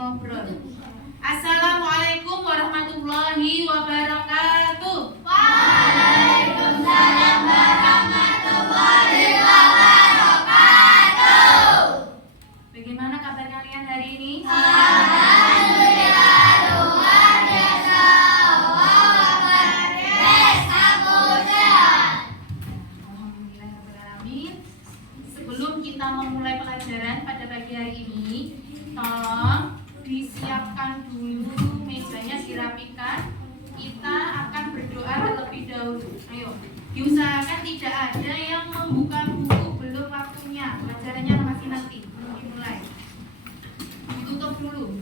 ngobrol. Assalamualaikum warahmatullahi wabarakatuh. Waalaikumsalam warahmatullahi wabarakatuh. Bagaimana kabar kalian hari ini? Alhamdulillah luar biasa. Aku sehat. Alhamdulillahirrahmanirrahim. Sebelum kita memulai pelajaran pada pagi hari ini, tolong disiapkan dulu mejanya, dirapikan. Kita akan berdoa terlebih dahulu. Ayo, diusahakan tidak ada yang membuka buku belum waktunya. Pelajarannya masih nanti, belum dimulai. Ditutup dulu.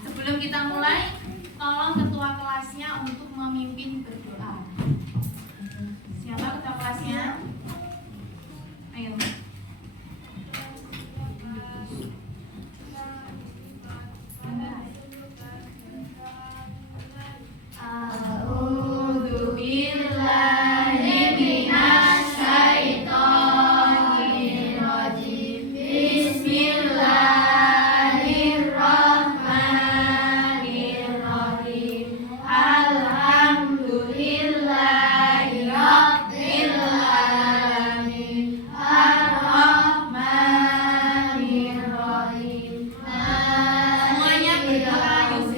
Sebelum kita mulai, tolong ketua kelasnya untuk memimpin berdoa. Siapa ketua kelasnya? Ayo. A'udzu billahi minasy syaithanir rajim. Bismillahirrahmanirrahim. Alhamdulillahi rabbil alamin. Ar-Rahmanir Rahim. Semuanya berdoa yuk.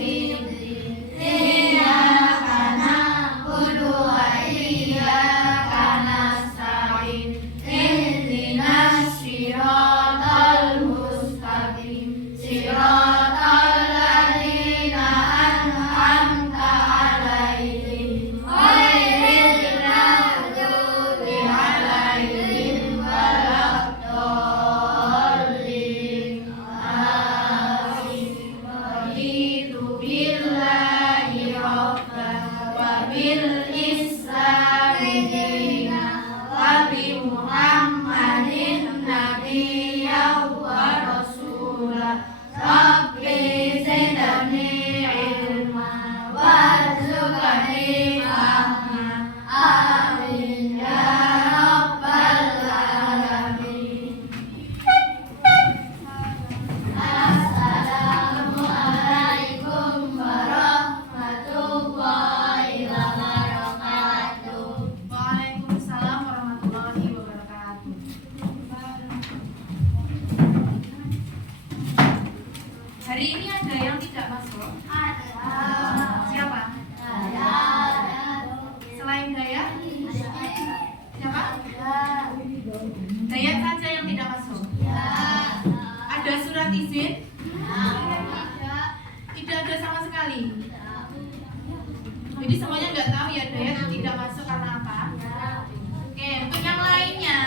Iyyaka na'budu wa iyyaka nasta'in. Ihdinas siratal mustaqim. Siratal ladzina an'amta 'alaihim ghairil maghdubi 'alaihim waladdallin. Amin. Raditu billahi rabban wa bil islami dinan wa bi Muhammadin nabiyyan wa rasulah. Rabbi zidni ilman warzuqni fahman. Amin ya rabbal alamin. Assalamualaikum warahmatullahi wabarakatuh. Waalaikumsalam warahmatullahi wabarakatuh. Hari ini ada yang tidak masuk? Siapa? Selain Dayat? Siapa? Dayat saja yang tidak masuk. Ada surat izin? Tidak ada sama sekali. Jadi semuanya nggak tahu ya Dayat tidak masuk karena apa? Oke, untuk yang lainnya,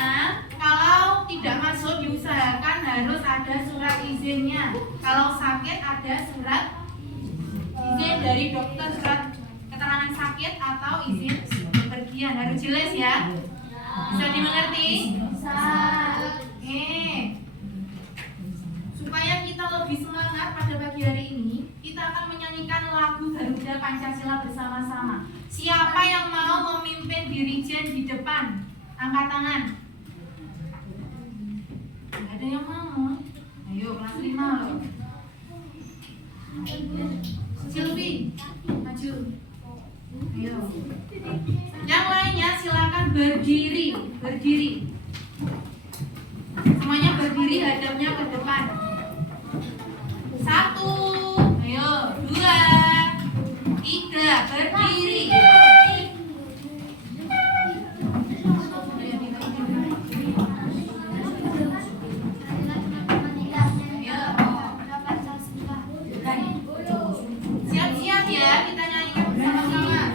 kalau tidak masuk diusahakan harus ada surat izinnya. Kalau sakit ada surat izin dari dokter, surat keterangan sakit atau izin bepergian. Harus jelas ya. Bisa dimengerti? Oke. Supaya kita lebih semangat pada pagi hari ini, kita akan menyanyikan lagu Garuda Pancasila bersama-sama. Siapa yang mau memimpin dirijen di depan? Angkat tangan. Nggak ada yang mau. Ayo kelas 5 loh. Silvi, maju. Ayo. Yang lainnya silakan berdiri, berdiri. Semuanya berdiri, hadapnya ke depan. 1, ayo, 2, 3, berdiri. Siap-siap ya, kita nyanyikan bersama-sama.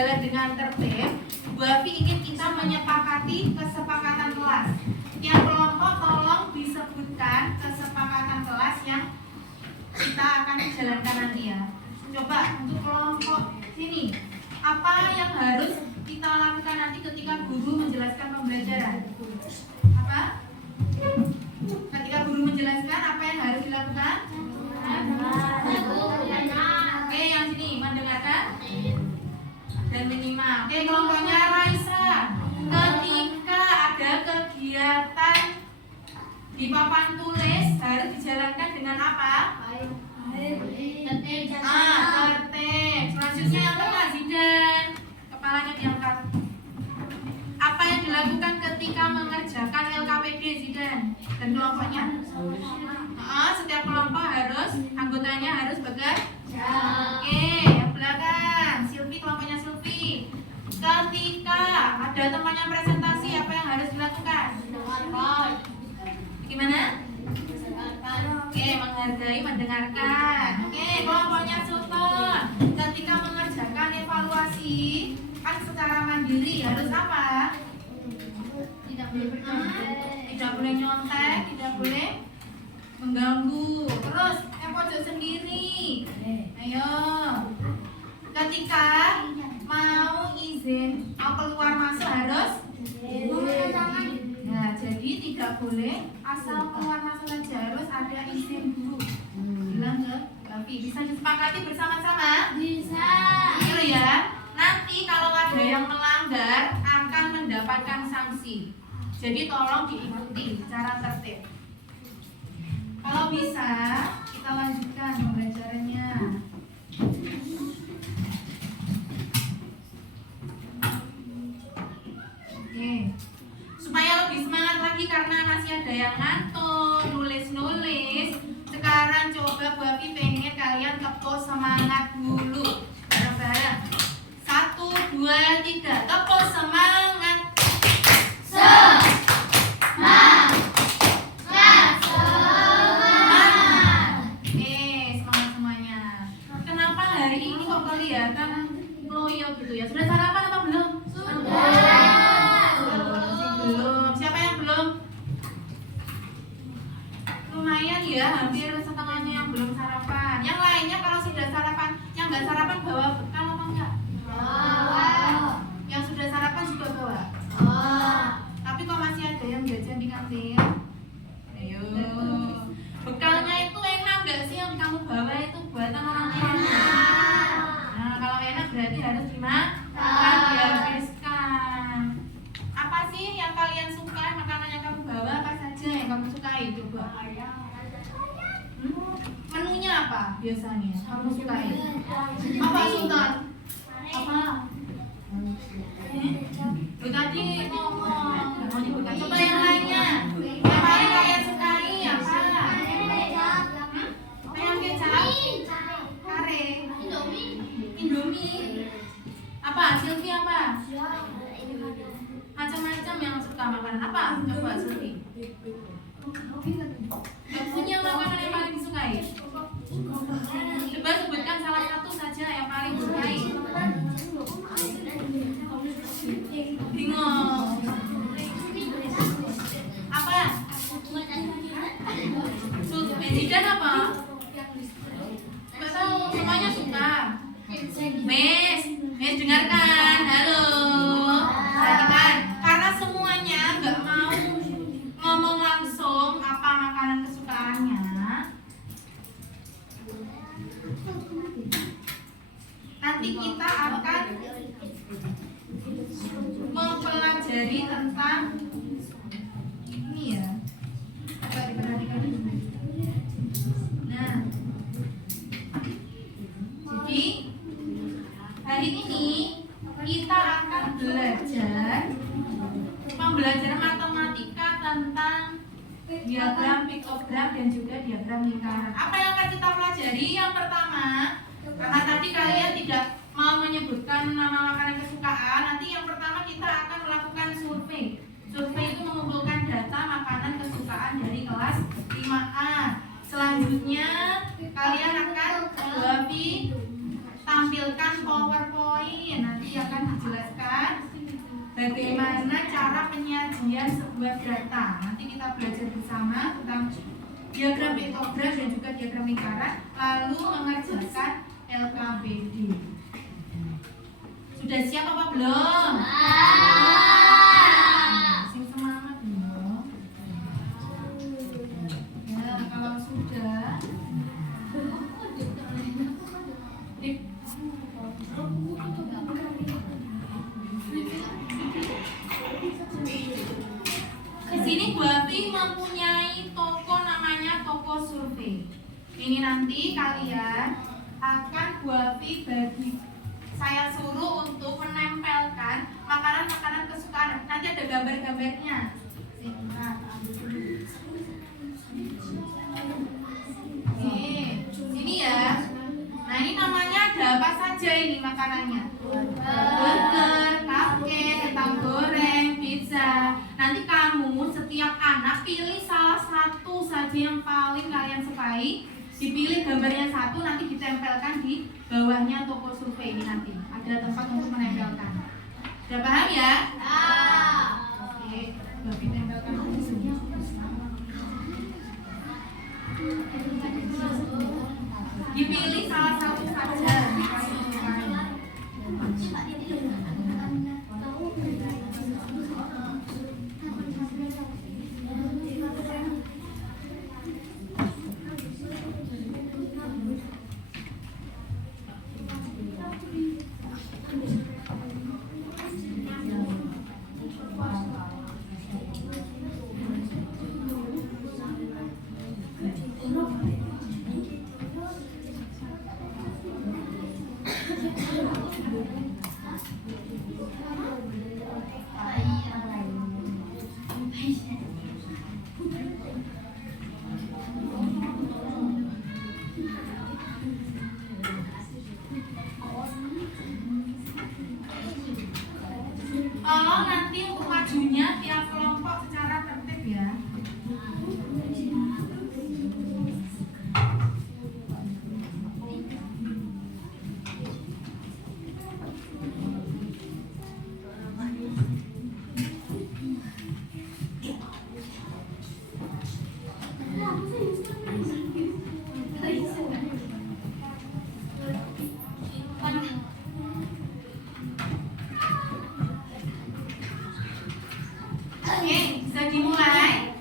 berjalan dengan tertib, Bu Afi ingin kita menyepakati kesepakatan kelas. Yang kelompok tolong disebutkan kesepakatan kelas yang kita akan jalankan nanti ya. Coba untuk kelompok sini, apa yang harus kita lakukan nanti ketika guru menjelaskan pembelajaran? Apa? Ketika guru menjelaskan, apa yang harus dilakukan? Oke, yang sini mendengarkan dan menyimak. Oke, kelompoknya Raisa. Ketika ada kegiatan di papan tulis harus dijalankan dengan apa? Tertib. Selanjutnya yang tengah Zidan, kepalanya diangkat. Apa yang dilakukan ketika mengerjakan LKPD Zidan dan kelompoknya? Setiap kelompok harus anggotanya harus bekerja. Oke, yang belakang Silvi, kelompoknya Silvi. Ketika ada temannya presentasi, apa yang harus dilakukan? Gimana? Oke, menghargai, mendengarkan. Oke, kelompoknya Sultan. Ketika mengerjakan evaluasi, kan secara mandiri harus apa? Tidak boleh nyontek, tidak boleh mengganggu. Terus, pojok sendiri. Ayo. Ketika mau izin, mau keluar masuk harus. Nah, jadi tidak boleh asal keluar masuk saja, harus ada izin dulu. Bilang ke Bapi, bisa disepakati bersama-sama? Bisa. Gitu ya. Nanti kalau ada yang melanggar akan mendapatkan sanksi. Jadi tolong diikuti secara tertib. Kalau bisa, kita lanjutkan pembelajarannya. Oke. Supaya lebih semangat lagi karena masih ada yang ngantuk, nulis-nulis. Sekarang coba Bu Afi pengen kalian tepuk semangat dulu. Bareng-bareng. 1, 2, 3. Tepuk semangat. Semangat semuanya. Kenapa hari ini kok kelihatan loyo gitu ya? Sudah sarapan apa belum? Belum. Siapa yang belum? Lumayan ya, hampir setengahnya yang belum sarapan. Yang lainnya kalau sudah sarapan, yang nggak sarapan bawa bekal apa enggak? Yang sudah sarapan juga bawa. Tapi kok masih ada yang jajan di kantin? Ayo. Bekalnya itu enak nggak sih yang kamu bawa itu buatan orang tua? Nah, kalau enak berarti harus dimakan, dihabiskan. Apa sih yang kalian suka? Makanan yang kamu bawa apa saja yang kamu sukai? Coba. Menunya apa biasanya kamu sukai? Apa Sultan? Apa? Lu tadi ngomong mau nyebutkan. Coba yang lainnya. Yang paling kalian sukai apa? Ayam kecap? Kare? Indomie? Apa? Silvi apa? Macam-macam yang suka makanan apa? Coba Silvi. Gak punya makanan yang paling disukai? Coba sebutkan salah satu saja yang paling disukai. Bingung. Apa? Zidan apa? Gak tahu, semuanya suka. Mes dengarkan. Halo. Perhatikan, karena semuanya nggak mau ngomong langsung apa makanan kesukaannya. Nanti kita akan mempelajari tentang ini ya. Coba diperhatikan dulu. Nah, jadi hari ini kita akan belajar pembelajaran matematika tentang diagram piktogram dan juga diagram lingkaran. Apa yang akan kita pelajari? Yang pertama, karena tadi kalian tidak mau menyebutkan nama makanan kesukaan, nanti yang pertama kita akan melakukan survei. Survei itu mengumpulkan data makanan kesukaan dari kelas 5A. Selanjutnya kalian akan tampilkan PowerPoint. Nanti nanti akan dijelaskan bagaimana cara penyajian sebuah data. Nanti kita belajar bersama tentang diagram piktograf dan juga diagram lingkaran, lalu mengerjakan LKPD. Sudah siap apa belum? Sing semangat dong. Ya, kalau sudah di sini Bu Afi mempunyai toko namanya toko survei. Ini nanti kalian akan Bu Afi saya suruh untuk menempelkan makanan-makanan kesukaan. Nanti ada gambar-gambarnya. Ini ya. Nah, ini namanya ada apa saja ini makanannya? Burger, cupcake, kentang goreng, pizza. Nanti kamu setiap anak pilih salah satu saja yang paling kalian sukai. Dipilih gambarnya satu, nanti ditempelkan di bawahnya toko survei ini nanti. Ada tempat untuk menempelkan. Sudah paham ya? Oke, Babi tempelkan dulu. Dipilih salah satu saja. Tolong nanti untuk majunya tiap kelompok secara tertib ya. Oke, bisa dimulai.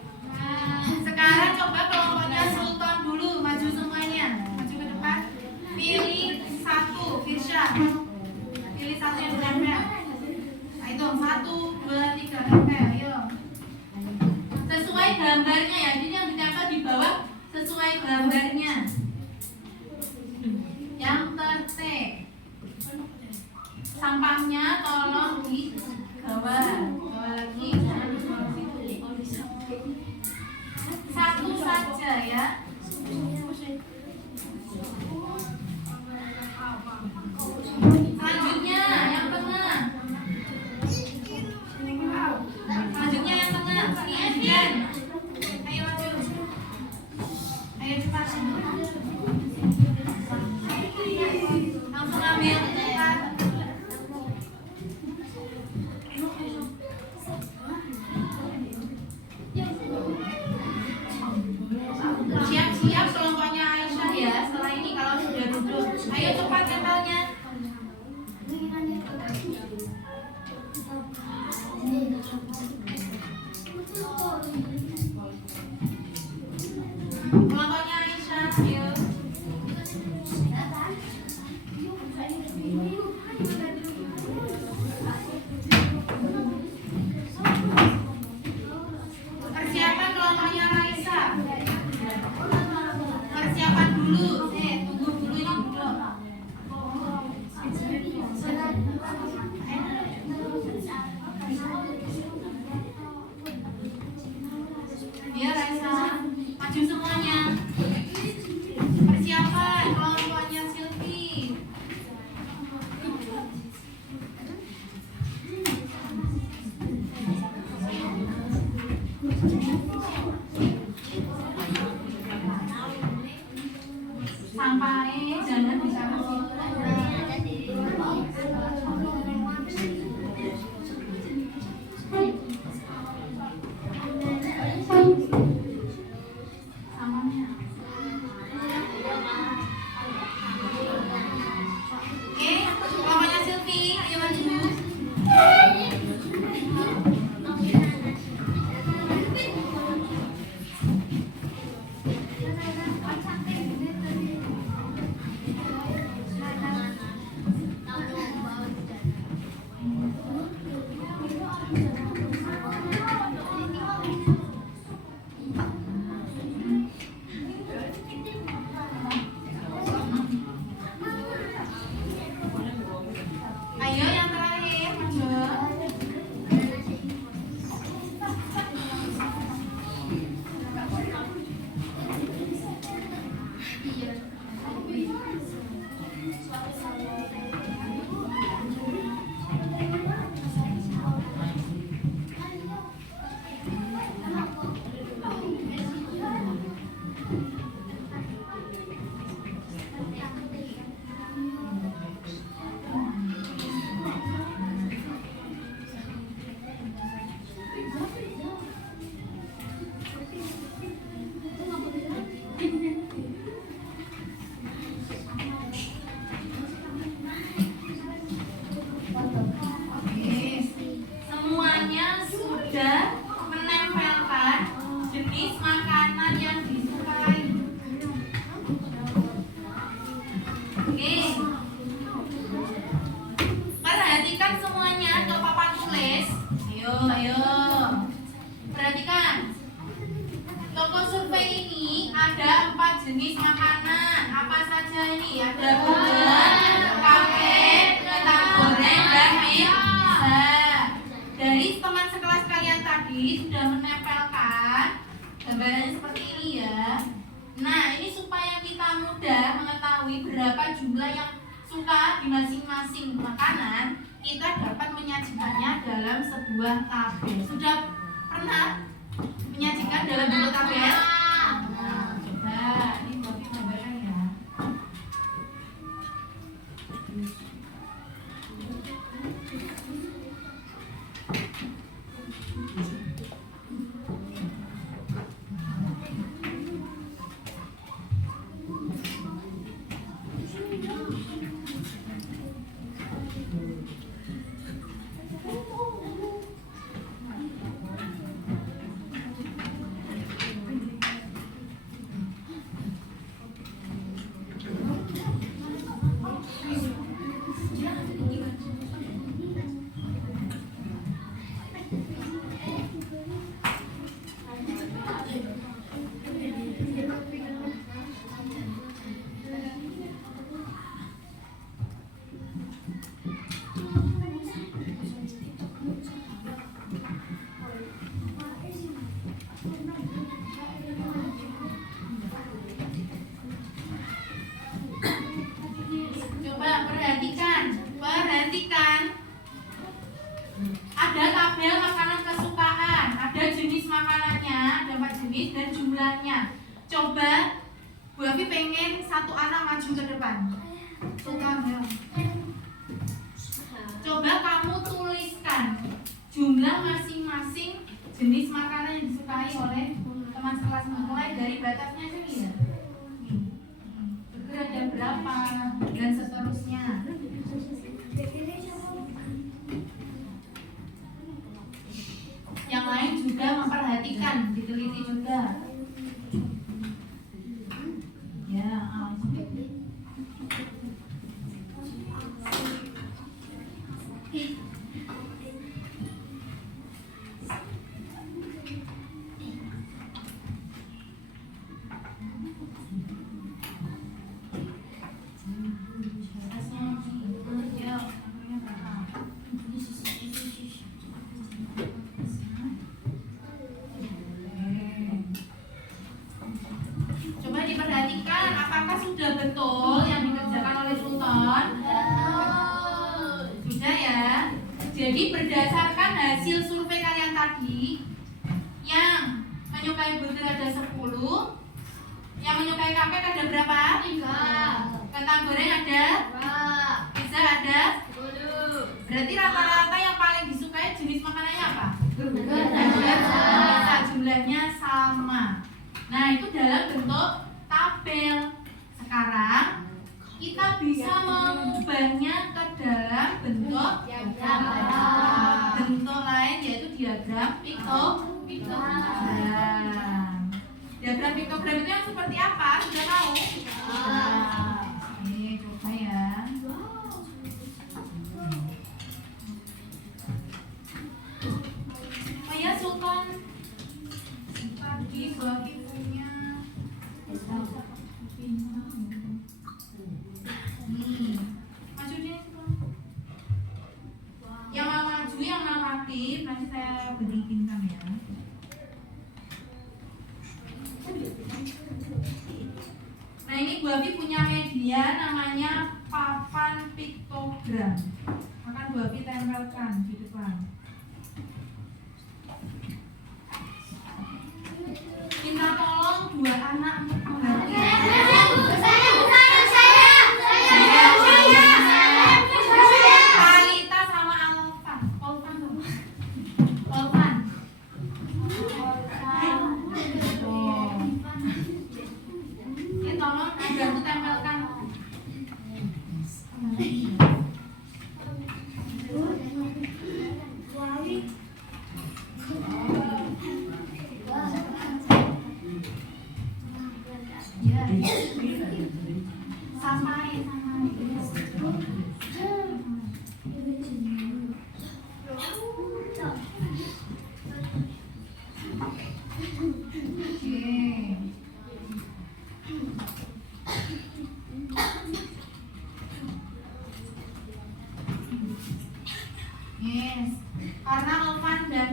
Sekarang coba kelompoknya Sultan dulu, maju semuanya, maju ke depan. Pilih satu, Firsya. Pilih satu yang ditempel. Ayo, 1, 2, 3, tempel. Ayo. Sesuai gambarnya ya, jadi yang ditempel di bawah sesuai gambarnya. Yang tertib. Sampahnya tolong di bawah. Bawah lagi. Satu saja ya. Selanjutnya yang tengah. Selanjutnya yang tengah. Sini Adrian. Ayo maju. Ayo cepat. Langsung ambil cepat. Siap. toko survei ini ada 4 jenis makanan. Apa saja ini? Ada burger, kafe, kentang goreng, dan pizza. Dari teman sekelas kalian tadi sudah menempelkan gambarannya seperti ini ya. Nah, ini supaya kita mudah mengetahui berapa jumlah yang suka di masing-masing makanan, kita dapat menyajikannya dalam sebuah tabel. Sudah pernah menyajikan dalam bentuk tabel? Coba, ini Bobi gambarkan ya. Coba perhatikan. Ada tabel makanan kesukaan, ada jenis makanannya, ada 4 jenis dan jumlahnya. Coba Bu Afi pengen satu anak maju ke depan. Coba kamu tuliskan jumlah masing-masing jenis makanan yang disukai oleh teman sekelas, mulai dari batasnya sini ya. Burger ada berapa dan seterusnya. Yang lain juga memperhatikan, diteliti juga. Ya, coba diperhatikan apakah sudah betul yang dikerjakan oleh Sultan? Sudah ya. Jadi berdasarkan hasil survei kalian tadi, yang menyukai burger ada 10, yang menyukai cupcake ada berapa? 3. Kentang goreng ada? 2. Pizza ada? 10. Berarti rata-rata yang paling disukai jenis makanannya apa? Burger. Bisa jumlahnya sama. Nah, itu dalam bentuk tabel. Sekarang kita bisa mengubahnya ke dalam bentuk bentuk lain, yaitu diagram piktogram. Diagram piktogram itu yang seperti apa? Sudah tahu? Oke, coba ya. Oh ya, Sultan pagi Bobi punya maju deh Sultan. Yang mau maju, yang mau aktif, nanti saya berikan ya. Nah, ini Bobi punya media namanya papan piktogram. Akan Bobi tempelkan di depan. Minta tolong 2 anak untuk mengganti. Talita sama Alvan. Alvan. Ini tolong bantu tempelkan. Yes. Karena Alvan dan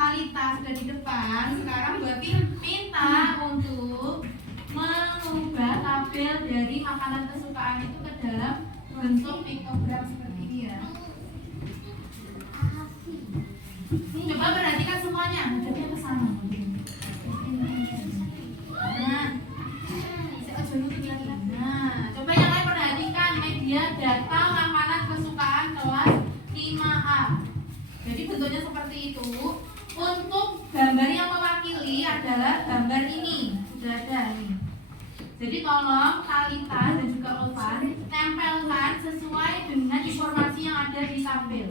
Kalita sudah di depan, sekarang Buati minta untuk mengubah tabel dari makanan kesukaan itu ke dalam bentuk piktogram seperti ini ya. Coba perhatikan semuanya, hadapnya ke sana. Nah, coba yang lain perhatikan media data makanan kesukaan kelas 5A. Jadi bentuknya seperti itu. Untuk gambar yang mewakili adalah gambar ini, sudah ada ini. Jadi tolong Kalita dan juga Alvan tempelkan sesuai dengan informasi yang ada di tabel.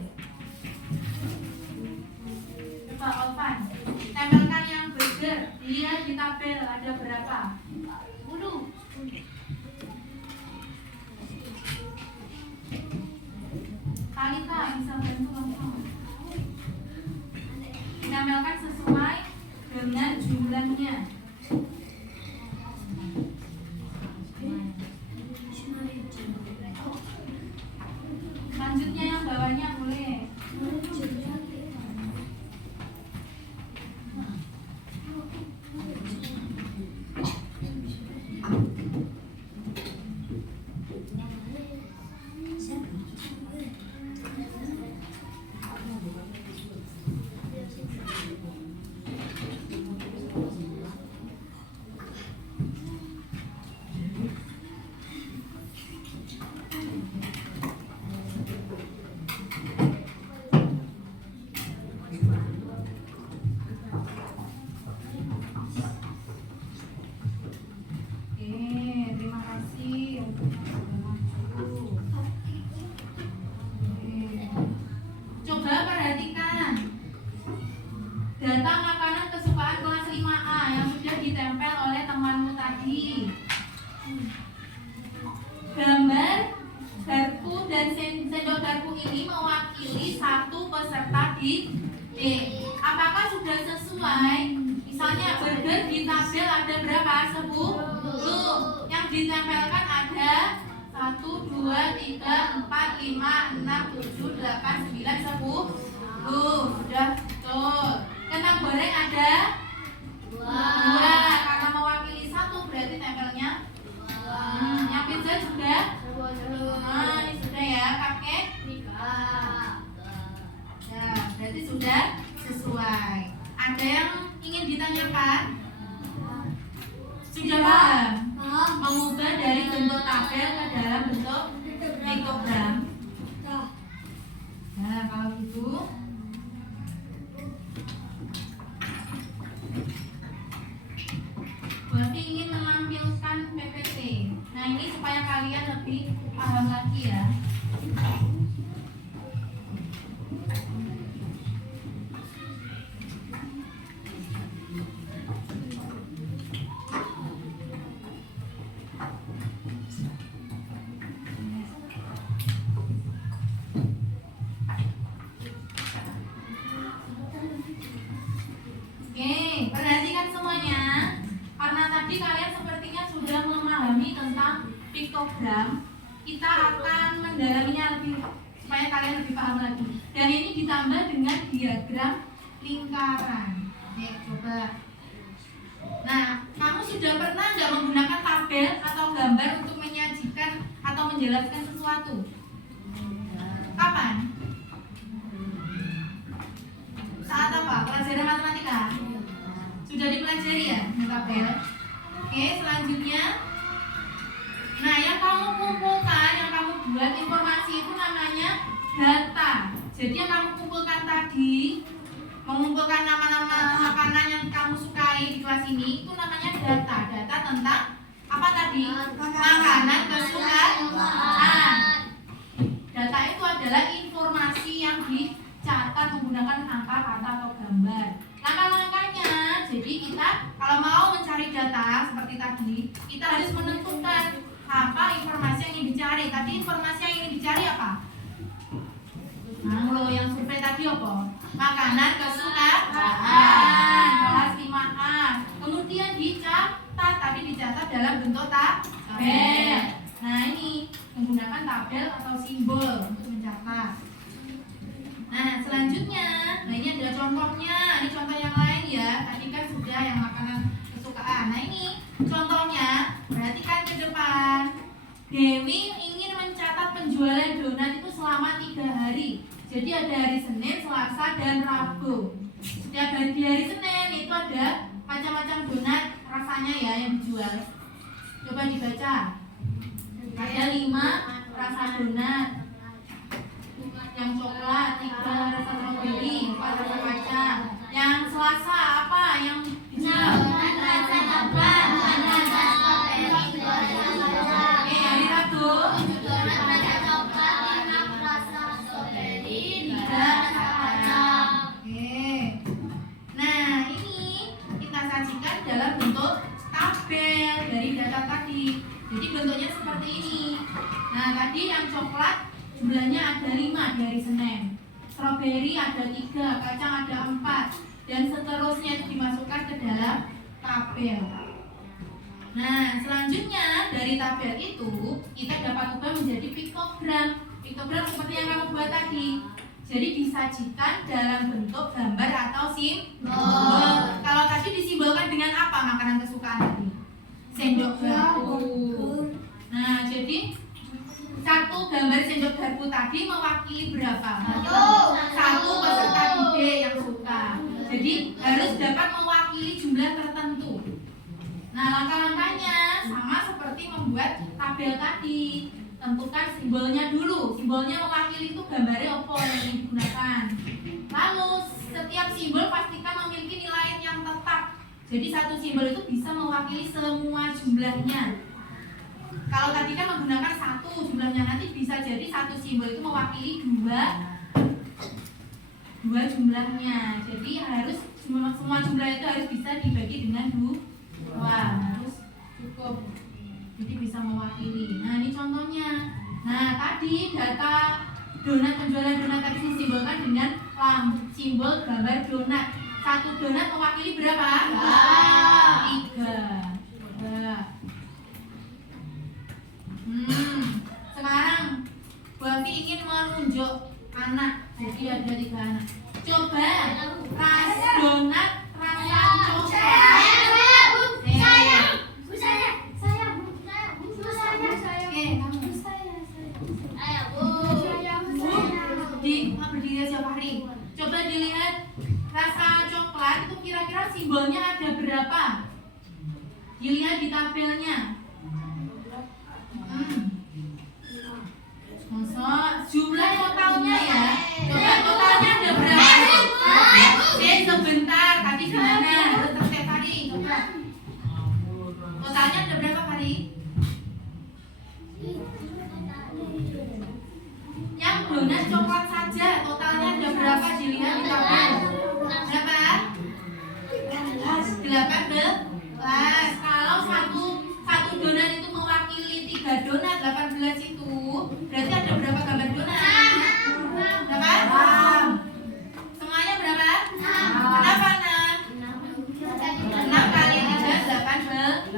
Coba Alvan, tempelkan yang burger. Lihat di tabel ada berapa? 10. Kalita bisa bantu langsung. Tempelkan sesuai dengan jumlahnya. Lanjutnya yang bawahnya boleh. Terima kasih. Coba perhatikan data makanan kesukaan kelas 5A yang sudah ditempel oleh temanmu tadi. Gambar garpu dan sendok garpu ini mewakili satu peserta di D. Apakah sudah sesuai? Misalnya burger di tabel ada berapa? 10. Yang ditempelkan ada 1, 2, 3, 4, 5, 6, 7, 8, 9, 10. Sudah betul. Kentang goreng ada 2. Karena mewakili 1 berarti tempelnya 2. Yang pizza sudah? Nah, ini sudah ya, pakai 3. Ya, berarti sudah sesuai. Ada yang ingin ditanyakan? Sudah paham? Mengubah dari bentuk tabel ke dalam bentuk piktogram. Nah, kalau gitu berarti ingin menampilkan PPT. Nah, ini supaya kalian lebih paham lagi ya. Perhatikan semuanya. Karena tadi kalian sepertinya sudah memahami tentang piktogram, kita akan mendalaminya lebih supaya kalian lebih paham lagi. Dan ini ditambah dengan diagram lingkaran. Oke, coba. Nah, kamu sudah pernah nggak menggunakan tabel atau gambar untuk menyajikan atau menjelaskan sesuatu? Kapan? Saat apa? Pelajaran matematika? Sudah dipelajari ya tabel? Oke, selanjutnya. Nah, yang kamu kumpulkan, yang kamu buat informasi itu namanya data. Jadi yang kamu kumpulkan tadi, mengumpulkan nama-nama makanan yang kamu sukai di kelas ini, itu namanya data. Data tentang apa tadi? Makanan kesukaan. Nah, data itu adalah informasi yang dicatat menggunakan angka, kata, atau gambar. Langkah-langkahnya, jadi kita kalau mau mencari data seperti tadi, kita harus menentukan apa informasi yang ingin dicari. Tadi informasi yang ingin dicari apa? Nah, lo yang survei tadi apa? Makanan kesukaan kelas 5A. Kemudian dicatat, tadi dicatat dalam bentuk tabel. Nah, ini menggunakan tabel atau simbol untuk mencatat. donat itu selama 3 hari. Jadi ada hari Senin, Selasa, dan Rabu. Setiap hari di hari Senin itu ada macam-macam donat rasanya ya yang dijual. Coba dibaca. Ada 5 rasa donat. Yang coklat, 3 rasa strawberry, 4 rasa kacang. Yang Selasa apa yang dijual? Oke, hari Rabu. Nah, ini kita sajikan dalam bentuk tabel dari data tadi. Jadi bentuknya seperti ini. Nah, tadi yang coklat jumlahnya ada 5 di hari Senin. Strawberry ada 3, kacang ada 4, dan seterusnya itu dimasukkan ke dalam tabel. Nah, selanjutnya dari tabel itu kita dapat ubah menjadi piktogram. Piktogram seperti yang kamu buat tadi. Jadi disajikan dalam bentuk gambar atau simbol. Kalau tadi disimbolkan dengan apa makanan kesukaan tadi? Sendok garpu. Nah, jadi satu gambar sendok garpu tadi mewakili berapa? Satu peserta didik yang suka. Jadi harus dapat mewakili jumlah tertentu. Nah, langkah-langkahnya sama seperti membuat tabel tadi. Tentukan simbolnya dulu. Simbolnya mewakili itu gambarnya apa yang digunakan. Lalu setiap simbol pastikan memiliki nilai yang tetap. Jadi satu simbol itu bisa mewakili semua jumlahnya. Kalau tadi kan menggunakan satu jumlahnya, nanti bisa jadi satu simbol itu mewakili dua jumlahnya. Jadi harus semua jumlah itu harus bisa dibagi dengan 2. Harus cukup. Jadi bisa mewakili. Nah, ini contohnya. Nah, tadi data donat, penjualan donat tadi disimbolkan dengan simbol gambar donat. Satu donat mewakili berapa? 3. Sekarang Bafi ingin menunjuk anak. Jadi ada 3 anak. Coba ras donat rasa coklat. Berdiri siapa hari? Coba dilihat rasa coklat itu kira-kira simbolnya ada berapa? Dilihat di tabelnya. Jumlah totalnya ya. Coba totalnya ada berapa? Sebentar. Tadi gimana? Harus terset tadi. Coba. Totalnya ada berapa hari? Yang donat coklat saja totalnya ada berapa? Dilihat di tabel. Berapa? 18. Kalau satu donat itu mewakili 3 donat, 18 itu berarti ada berapa gambar donat? Berapa? 6. Semuanya berapa? 6. Kenapa 6? 6 kali 3 18.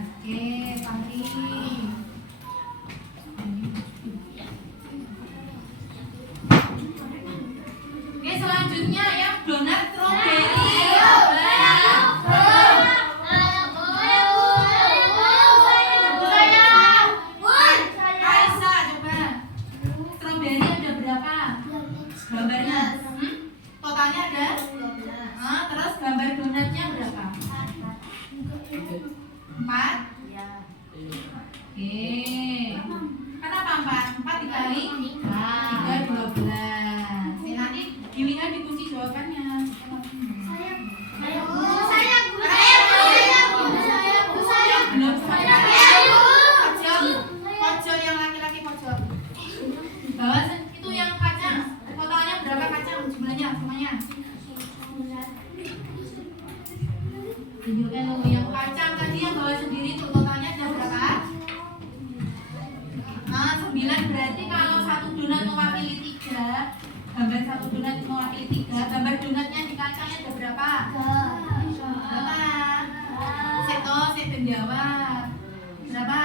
Oke, Fahri. Oke, selanjutnya yang donat strawberry. Kaisa, coba. Strawberry ada berapa? Gambarnya? Totalnya ada? Terus gambar donatnya berapa? 4? Oke. Kenapa 4? 4 dikali 3 12. Nanti dilihat di kunci jawabannya. Belum pojok yang laki-laki pojok. Bawah itu yang kacang. Totalnya berapa kacang jumlahnya semuanya? Tunjukkan dulu yang kacang tadi yang bawah sendiri itu totalnya ada berapa? 9. Berarti kalau satu donat mewakili 3, gambar satu donat mewakili 3, gambar donatnya di kacangnya ada berapa? Berapa? Saya penjawab. Berapa?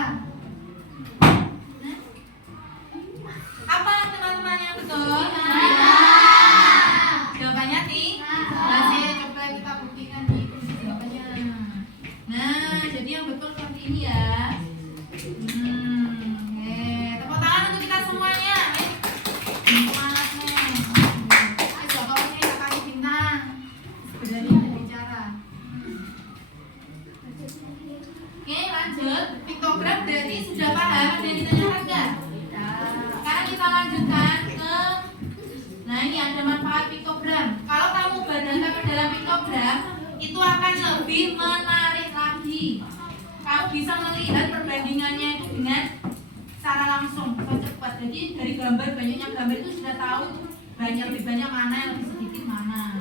Apa teman-teman yang betul? Jawabannya saya coba kita buktikan di kunci jawabannya. Nah, jadi yang betul seperti ini ya. Tepuk tangan untuk kita semua. Nah ini ada manfaat piktogram. Kalau kamu badangkan ke dalam piktogram, itu akan lebih menarik lagi. Kamu bisa melihat perbandingannya itu dengan secara langsung atau cepat. Jadi dari gambar, banyaknya gambar itu sudah tahu lebih banyak mana yang lebih sedikit mana.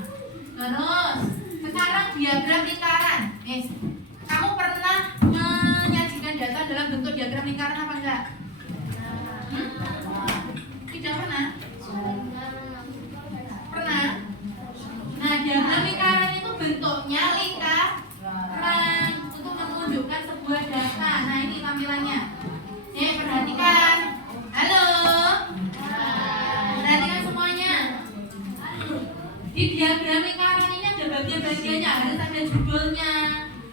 Terus sekarang diagram lingkaran. Kamu pernah menyajikan data dalam bentuk diagram lingkaran apa enggak? Tidak pernah? Pernah? Nah, diagram lingkaran itu bentuknya lingkaran untuk menunjukkan sebuah data. Nah, ini tampilannya. Perhatikan. Halo. Perhatikan semuanya. Di diagram lingkaran ini ada bagian-bagiannya, harus ada judulnya.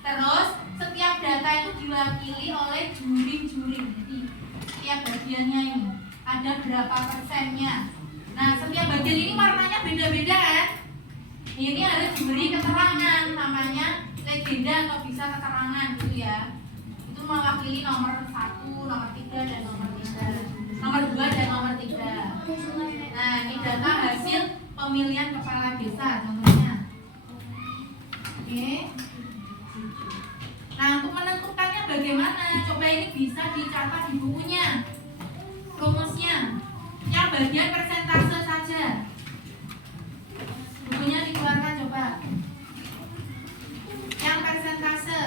Terus setiap data itu diwakili oleh juring-juring. Jadi setiap bagiannya ini ada berapa persennya. Nah, setiap bagian ini warnanya beda-beda kan? Ini harus diberi keterangan, namanya legenda atau bisa keterangan gitu ya. Itu mewakili nomor 1, nomor 3 dan nomor 3. Nomor 2 dan nomor 3. Nah, ini data hasil pemilihan kepala desa contohnya. Oke. Nah, untuk menentukannya bagaimana? Coba ini bisa dicatat di bukunya. Rumusnya. Yang bagian persentase saja. Bukunya dikeluarkan coba. Yang persentase.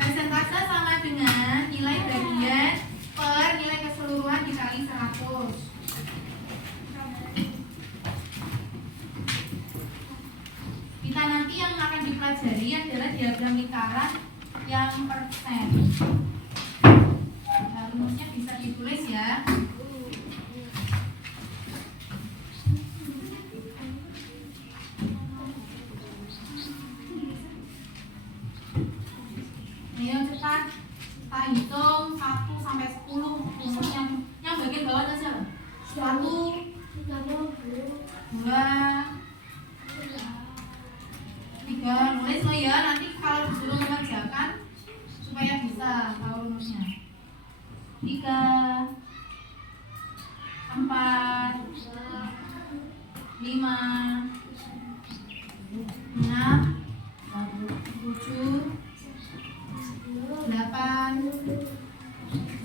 Persentase sama dengan nilai bagian per nilai keseluruhan dikali 100. Kita nanti yang akan dipelajari adalah diagram lingkaran yang persen. Nah, rumusnya bisa ditulis ya. Ayo cepat kita hitung 1 sampai 10 rumus yang bagian bawah saja. 1, 2, 3, nulis lo ya, nanti kalau disuruh mengerjakan supaya bisa tahu rumusnya. 3, 4, 5, 6, 7, 8,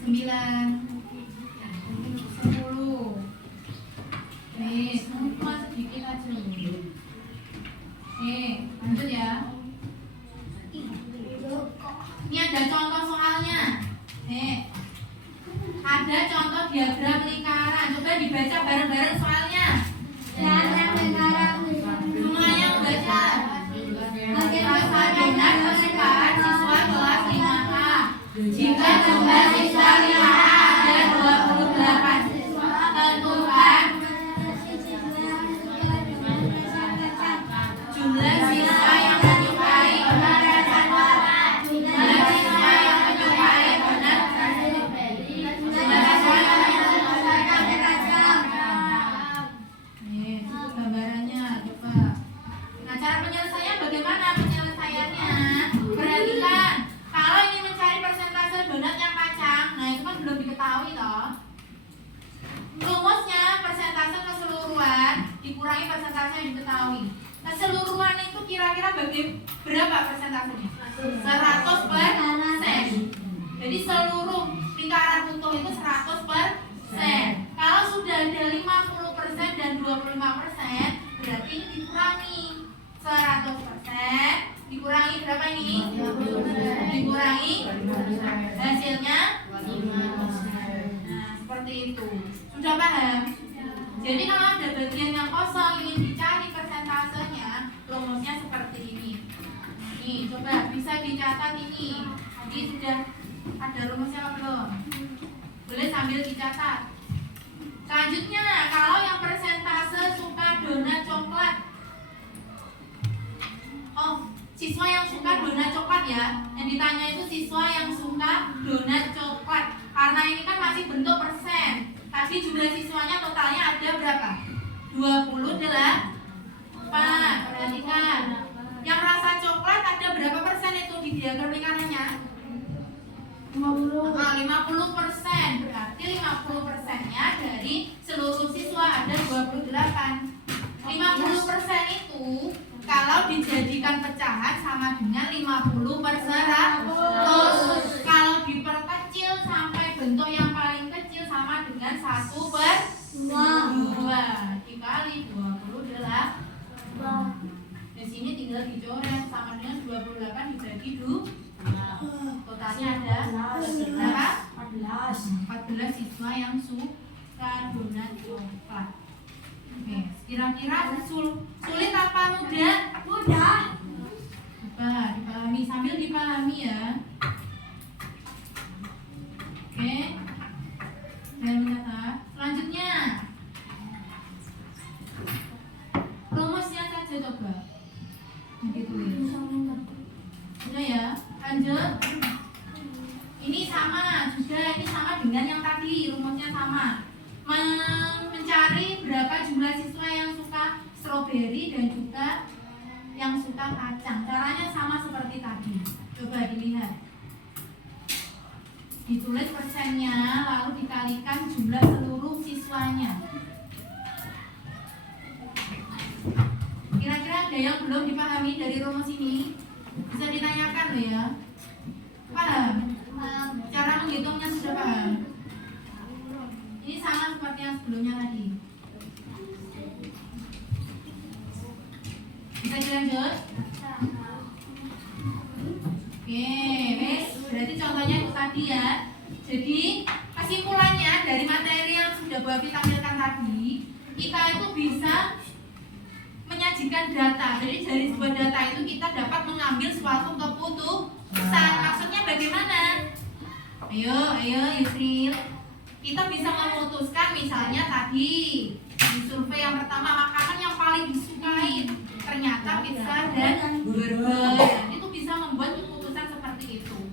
9, 10. Cuma sedikit aja. Lanjut ya. Ini ada contoh soalnya. Ada contoh diagram lingkaran. Coba dibaca bareng-bareng soalnya. Diagram lingkaran. Semuanya baca. Rasa donat kesukaan siswa kelas 5A. Jika jumlah siswa 5A ada 28, tentukan jumlah siswa yang menyukai donat. Jumlah siswa yang menyukai donat. Jumlah siswa yang itu gambarannya coba. Nah, cara penyelesaian bagaimana penyelesaiannya? Perhatikan, kalau ini mencari persentase donat yang kacang, nah itu kan belum diketahui toh. Rumusnya persentase keseluruhan dikurangi persentase yang diketahui. Keseluruhan itu kira-kira berapa persentasenya? 100%. Jadi seluruh lingkaran utuh itu 100%. Kalau sudah ada 50% dan 25%, berarti ini dikurangi 100%. Dikurangi berapa ini? 50%. Dikurangi hasilnya 5%. Nah, seperti itu. Sudah paham? Jadi kalau ada bagian yang kosong ingin dicari persentasenya, rumusnya seperti ini. Nih, coba bisa dicatat ini. Tadi sudah ada rumusnya apa belum? Boleh sambil dicatat. Selanjutnya, kalau yang persentase suka donat coklat. Oh, siswa yang suka donat coklat ya. Yang ditanya itu siswa yang suka donat coklat. Karena ini kan masih bentuk persen. Tadi jumlah siswanya totalnya ada berapa? 28. Perhatikan. Yang rasa coklat ada berapa persen itu di diagram lingkarannya? 50%. Berarti 50%-nya dari seluruh siswa ada 28. 50% itu kalau dijadikan pecahan sama dengan 50%. Kalau diperkecil sampai bentuk yang paling kecil sama dengan 1/2 dikali 28. Di sini tinggal dicoret sama dengan 28 dibagi 2. Totalnya ada berapa? 14 siswa yang suka donat coklat. Oke, kira-kira sulit apa mudah? Mudah. Coba dipahami, sambil dipahami ya. Oke. Dan kata selanjutnya rumusnya saja coba. Ditulis. Sudah ya, lanjut. Ini sama juga, ini sama dengan yang tadi, rumusnya sama. Mencari berapa jumlah siswa yang suka stroberi dan juga yang suka kacang. Caranya sama seperti tadi. Coba dilihat. Ditulis persennya, lalu dikalikan jumlah seluruh siswanya. Kira-kira ada yang belum dipahami dari rumus ini? Bisa ditanyakan loh ya. Paham? Cara menghitungnya sudah paham? Ini sama seperti yang sebelumnya tadi. Bisa dilanjut? Oke, wes. Berarti contohnya itu tadi ya. Jadi kesimpulannya dari materi yang sudah Bu Afi tampilkan tadi, kita itu bisa menyajikan data. Jadi dari sebuah data itu kita dapat mengambil suatu keputusan. Maksudnya bagaimana? Ayo Yusril. Kita bisa memutuskan misalnya tadi di survei yang pertama makanan yang paling disukai ternyata pizza dan burger. Dan itu bisa membuat keputusan seperti itu.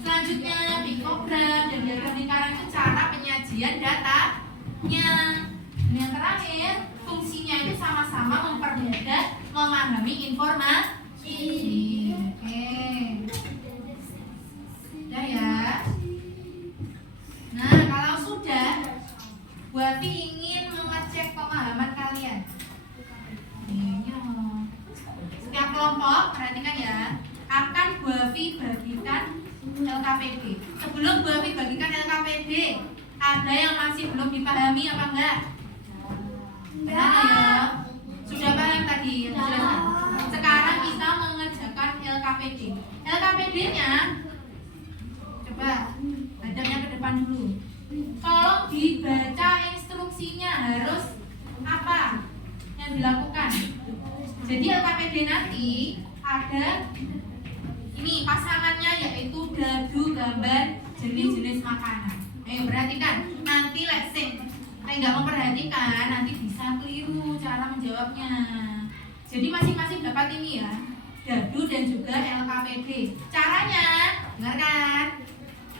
Selanjutnya pikogram dan diagram lingkaran itu cara penyajian datanya. Dan yang terakhir fungsinya itu sama-sama mempermudah memahami informasi. Oke. Sudah ya. Nah, kalau sudah, Bu Afi ingin mengecek pemahaman kalian. Setiap kelompok, perhatikan ya, akan Bu Afi bagikan LKPD. Sebelum Bu Afi bagikan LKPD, ada yang masih belum dipahami apa enggak? Benar ya? Sudah paham tadi yang dijelaskan? Sekarang kita mengerjakan LKPD. LKPD-nya, coba hadapnya ke depan dulu. Tolong dibaca instruksinya, harus apa yang dilakukan. Jadi LKPD nanti ada ini pasangannya yaitu dadu gambar jenis-jenis makanan. Ayo perhatikan, nanti lesing nggak memperhatikan nanti bisa keliru cara menjawabnya. Jadi masing-masing dapat ini ya, dadu dan juga LKPD. Caranya, dengarkan.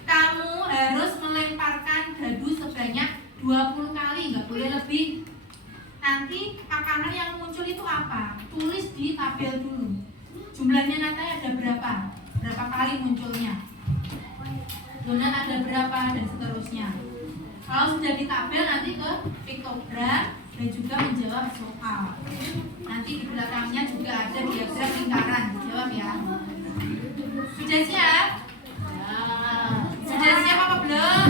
Kamu harus melemparkan dadu sebanyak 20 kali, nggak boleh lebih. Nanti makanan yang muncul itu apa? Tulis di tabel dulu. Jumlahnya nanti ada berapa? Berapa kali munculnya? Donat ada berapa dan seterusnya. Kalau sudah di tabel nanti ke pikogram dan juga menjawab soal. Nanti di belakangnya juga ada diagram lingkaran. Jawab ya. Sudah siap? Sudah siap apa belum?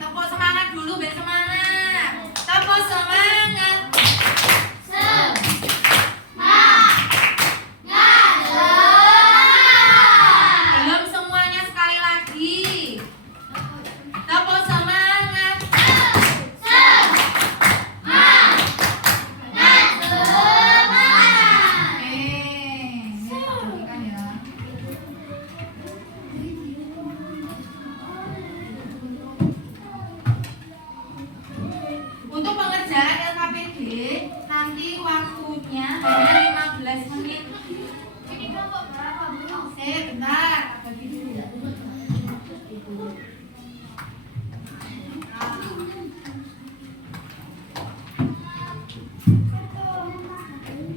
Tepuk semangat dulu, biar semangat. Tepuk semangat. Belum semuanya, sekali lagi. Tepuk semangat. Perhatikan ya. Untuk pengerjaan LKPD nanti waktunya hanya 15 menit. Ini kelompok berapa belum? Bentar, bagi dulu.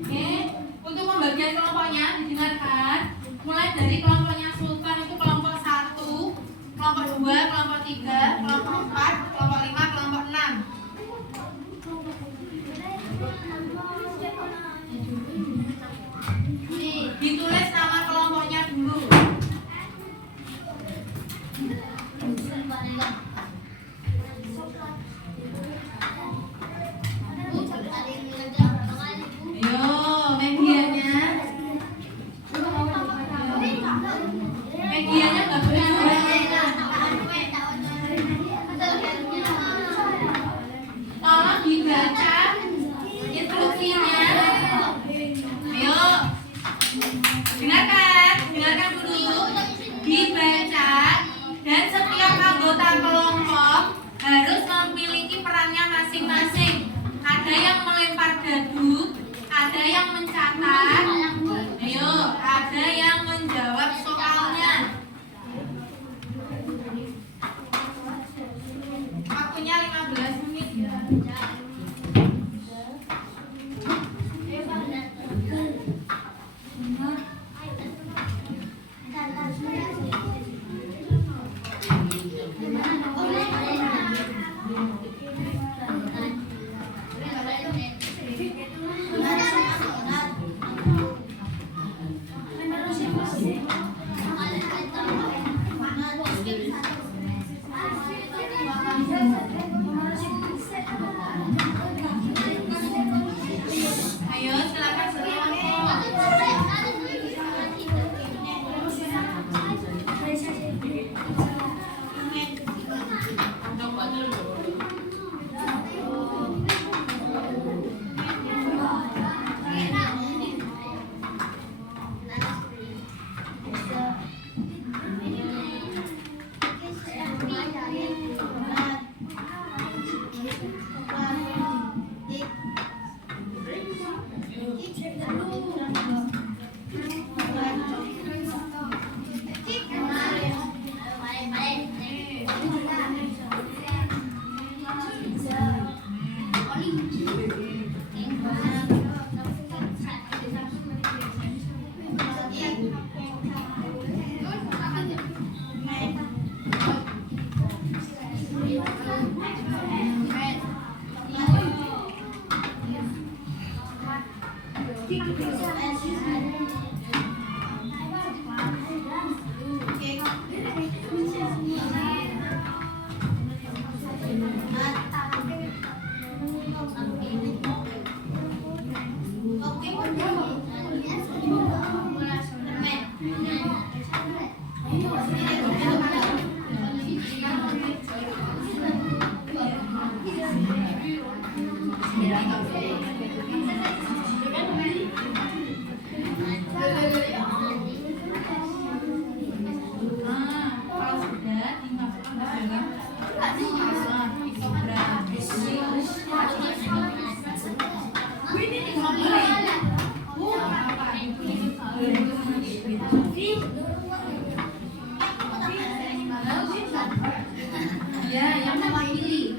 Oke, untuk pembagian kelompoknya didengarkan. Mulai dari kelompoknya Sultan itu kelompok 1, kelompok 2, kelompok 3, kelompok 4, kelompok 5, kelompok 6. kesepakatan? Ayo, ada yang menjawab soalnya. Waktunya 15 menit. Ayo, silakan kalau sudah dimasukkan ke dalam ya, yang mewakili.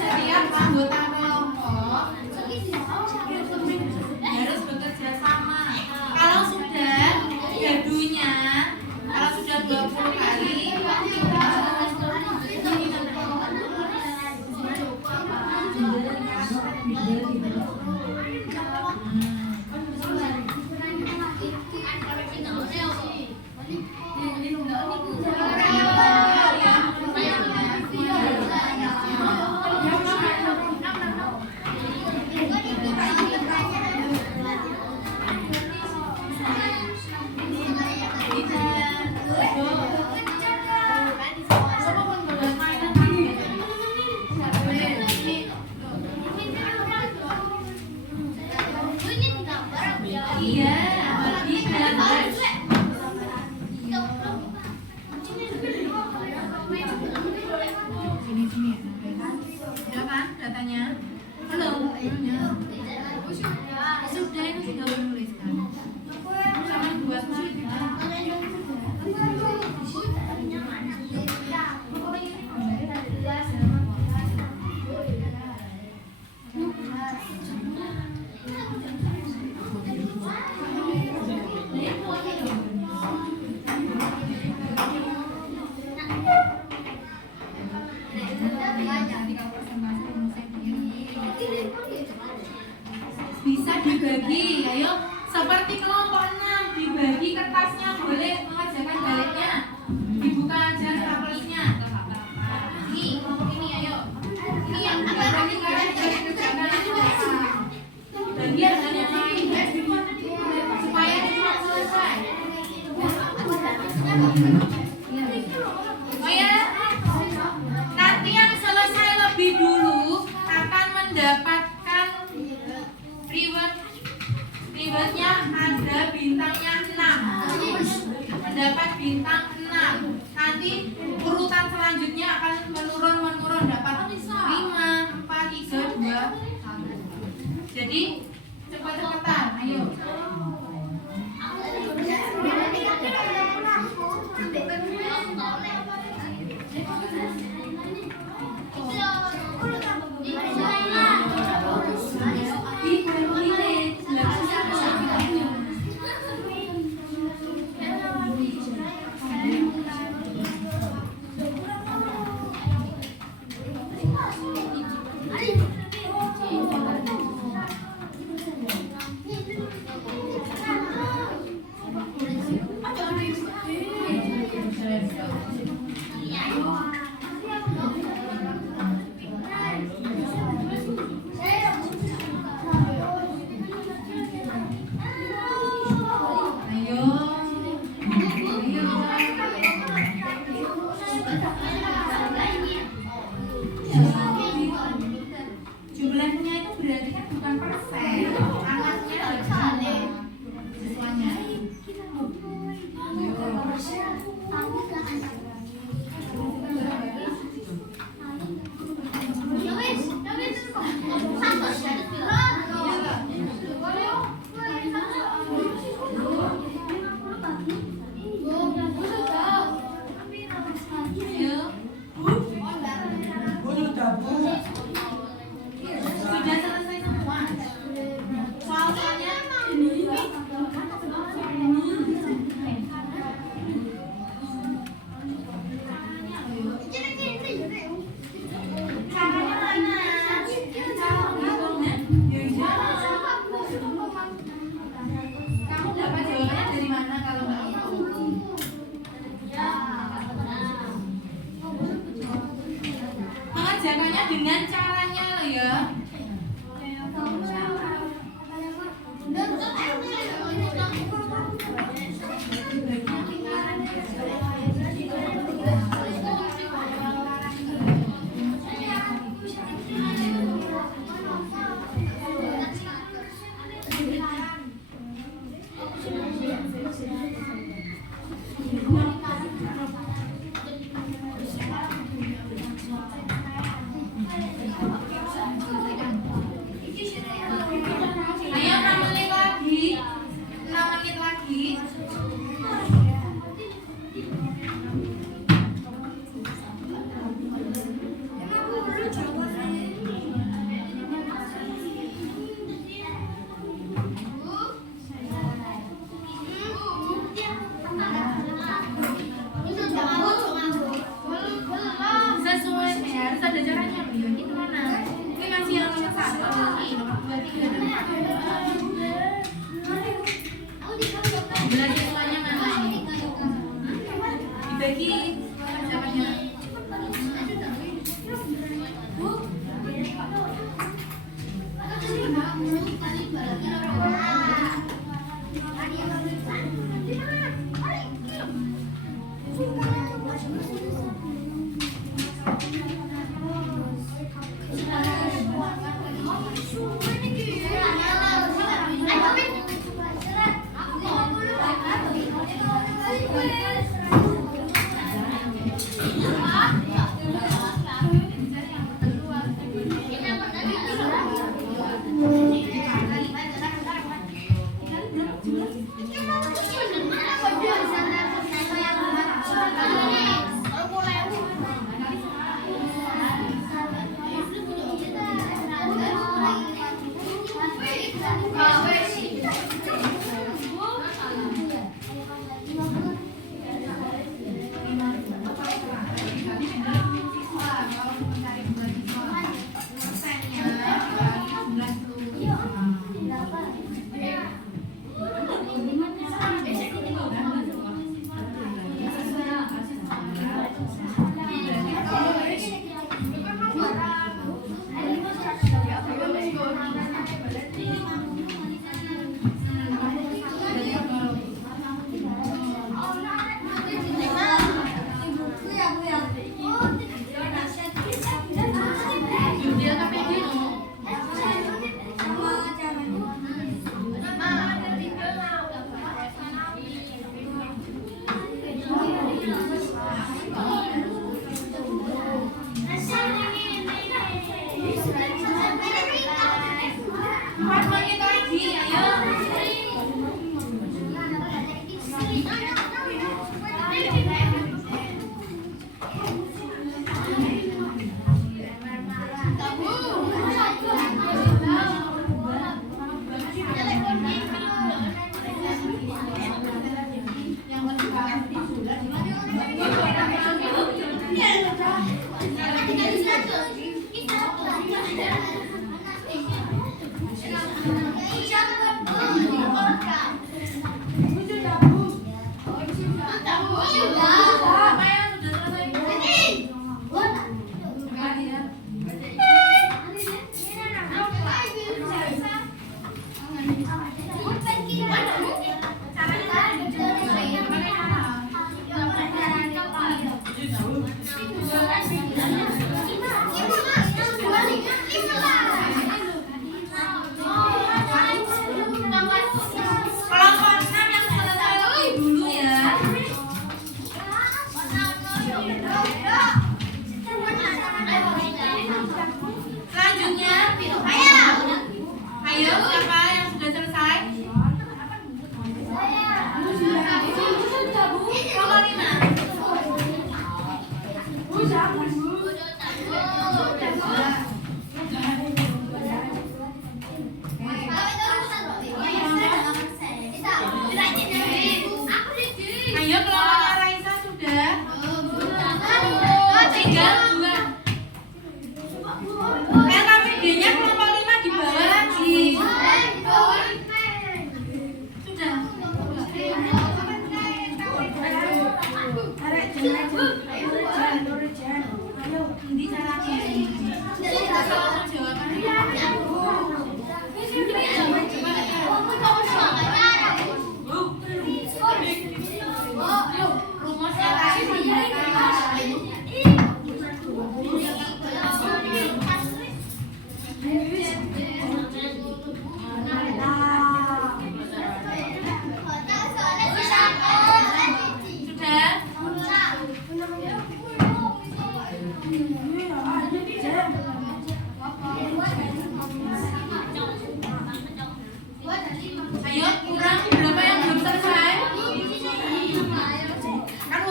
Setiap anggota kelompok harus bekerja sama. Kalau sudah gadunya, kalau sudah 20 kali, iya, sini. Udah kan datanya? Belum. Sudah itu tinggal menuliskan. Sama buat bisa Oh ya, nanti yang selesai lebih dulu akan mendapatkan rewardnya ada bintangnya 6, mendapat bintang 6. Nanti urutan selanjutnya akan menurun dapat 5, 4, 3, 2, 1. Jadi cepat-cepatan, ayo. Jumlahnya itu berarti kan bukan persen, anaknya siswanya. Sudah selesai semua. Soalnya kamu dapat jawabannya dari mana kalau nggak tahu? Mengerjakannya dengan caranya loh ya. Ayo 6 menit lagi. 6 menit lagi. Sesuai harus ada caranya loh ya. Itu mana? Ini masih yang nomor 1, ini nomor 2, 3, dan 4. Belajar siswanya mana ini? Dibagi siapanya?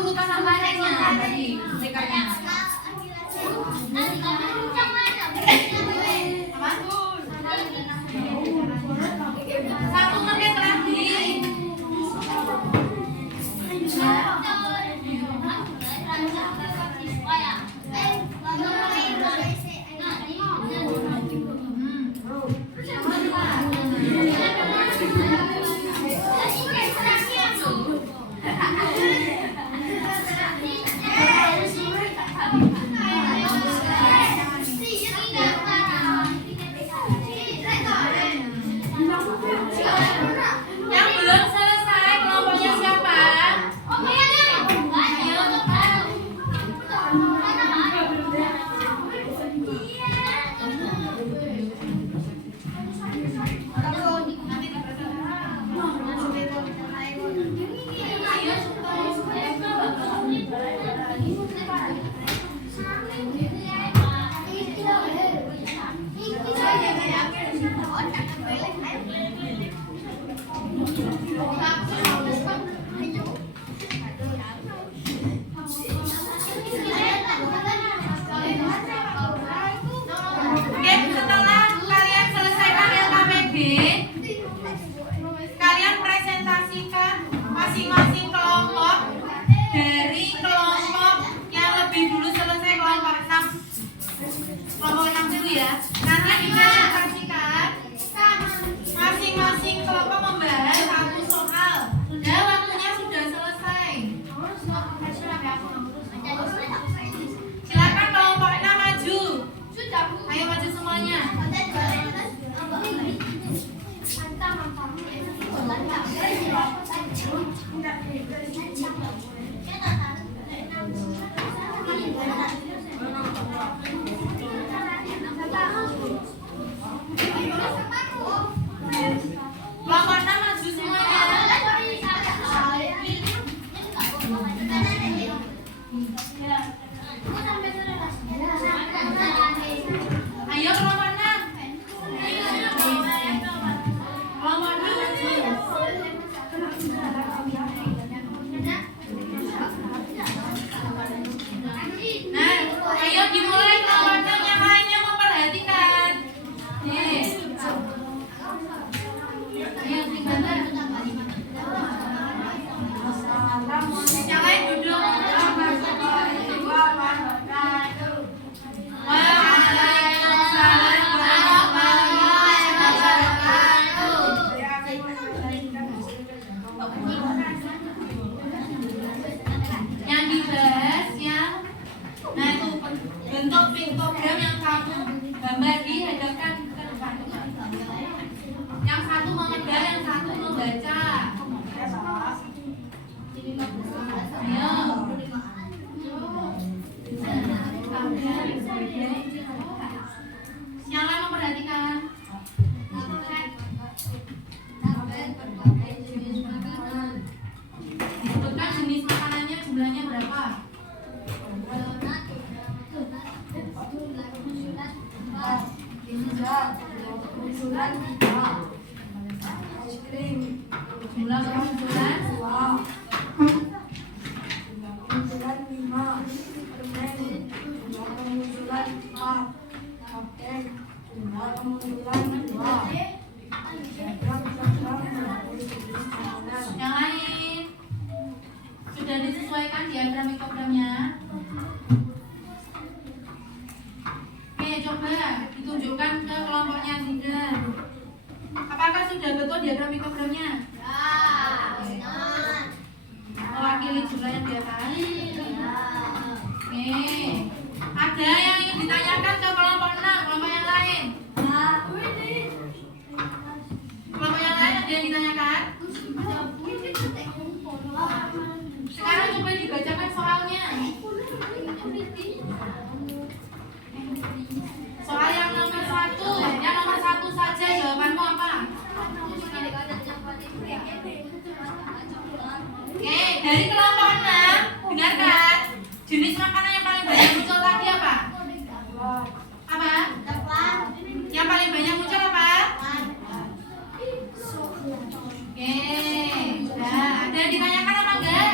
urutan nomornya tadi, stikernya. Apa? 1 menit lagi. Yang belum selesai kelompoknya siapa? Oke, setelah kalian selesaikan LKPD, kalian presentasikan masing-masing kelompok dari kelompok yang lebih dulu selesai, kelompok 6 dulu ya. Nanti dipresentasikan masing-masing kelompok membahas 1 soal dan waktunya sudah selesai. Silakan kelompok 6 maju. Ayo maju semuanya. Kelompok 6 maju semuanya. Ayo kelompok 6. Kelompok 6 maju. Nah, ayo dimulai kelompok 6 yang lainnya memperhatikan. Nih. Ayo tinggalkan. Yang lain duduk. Waalaikumsalam warahmatullahi wabarakatuh. Yang dibahas yang nah itu bentuk piktogram yang satu gambar dihadapkan ke depan. Yang satu mengejar, yang satu membaca. Ayo. Yang lain memperhatikan. Disebutkan jenis makanannya, jumlahnya berapa? Jumlah kemunculan yang lain sudah disesuaikan diagram mikrodramnya. Oke, coba ditunjukkan ke kelompoknya Zidan. Apakah sudah betul diagram mikrogramnya? Mewakili jumlah yang di atas. Oke. Ada yang ingin ditanyakan ke kelompok 6, kelompok yang lain? Kelompok yang lain ada yang ditanyakan? Sekarang coba dibacakan soalnya. Soal yang nomor 1, yang nomor 1 saja jawabanmu apa? Oke, dari kelompok 6, dengarkan. Jenis makanan yang paling banyak muncul tadi apa? Apa? Yang paling banyak muncul apa? Oke, nah, ada yang ditanyakan apa enggak?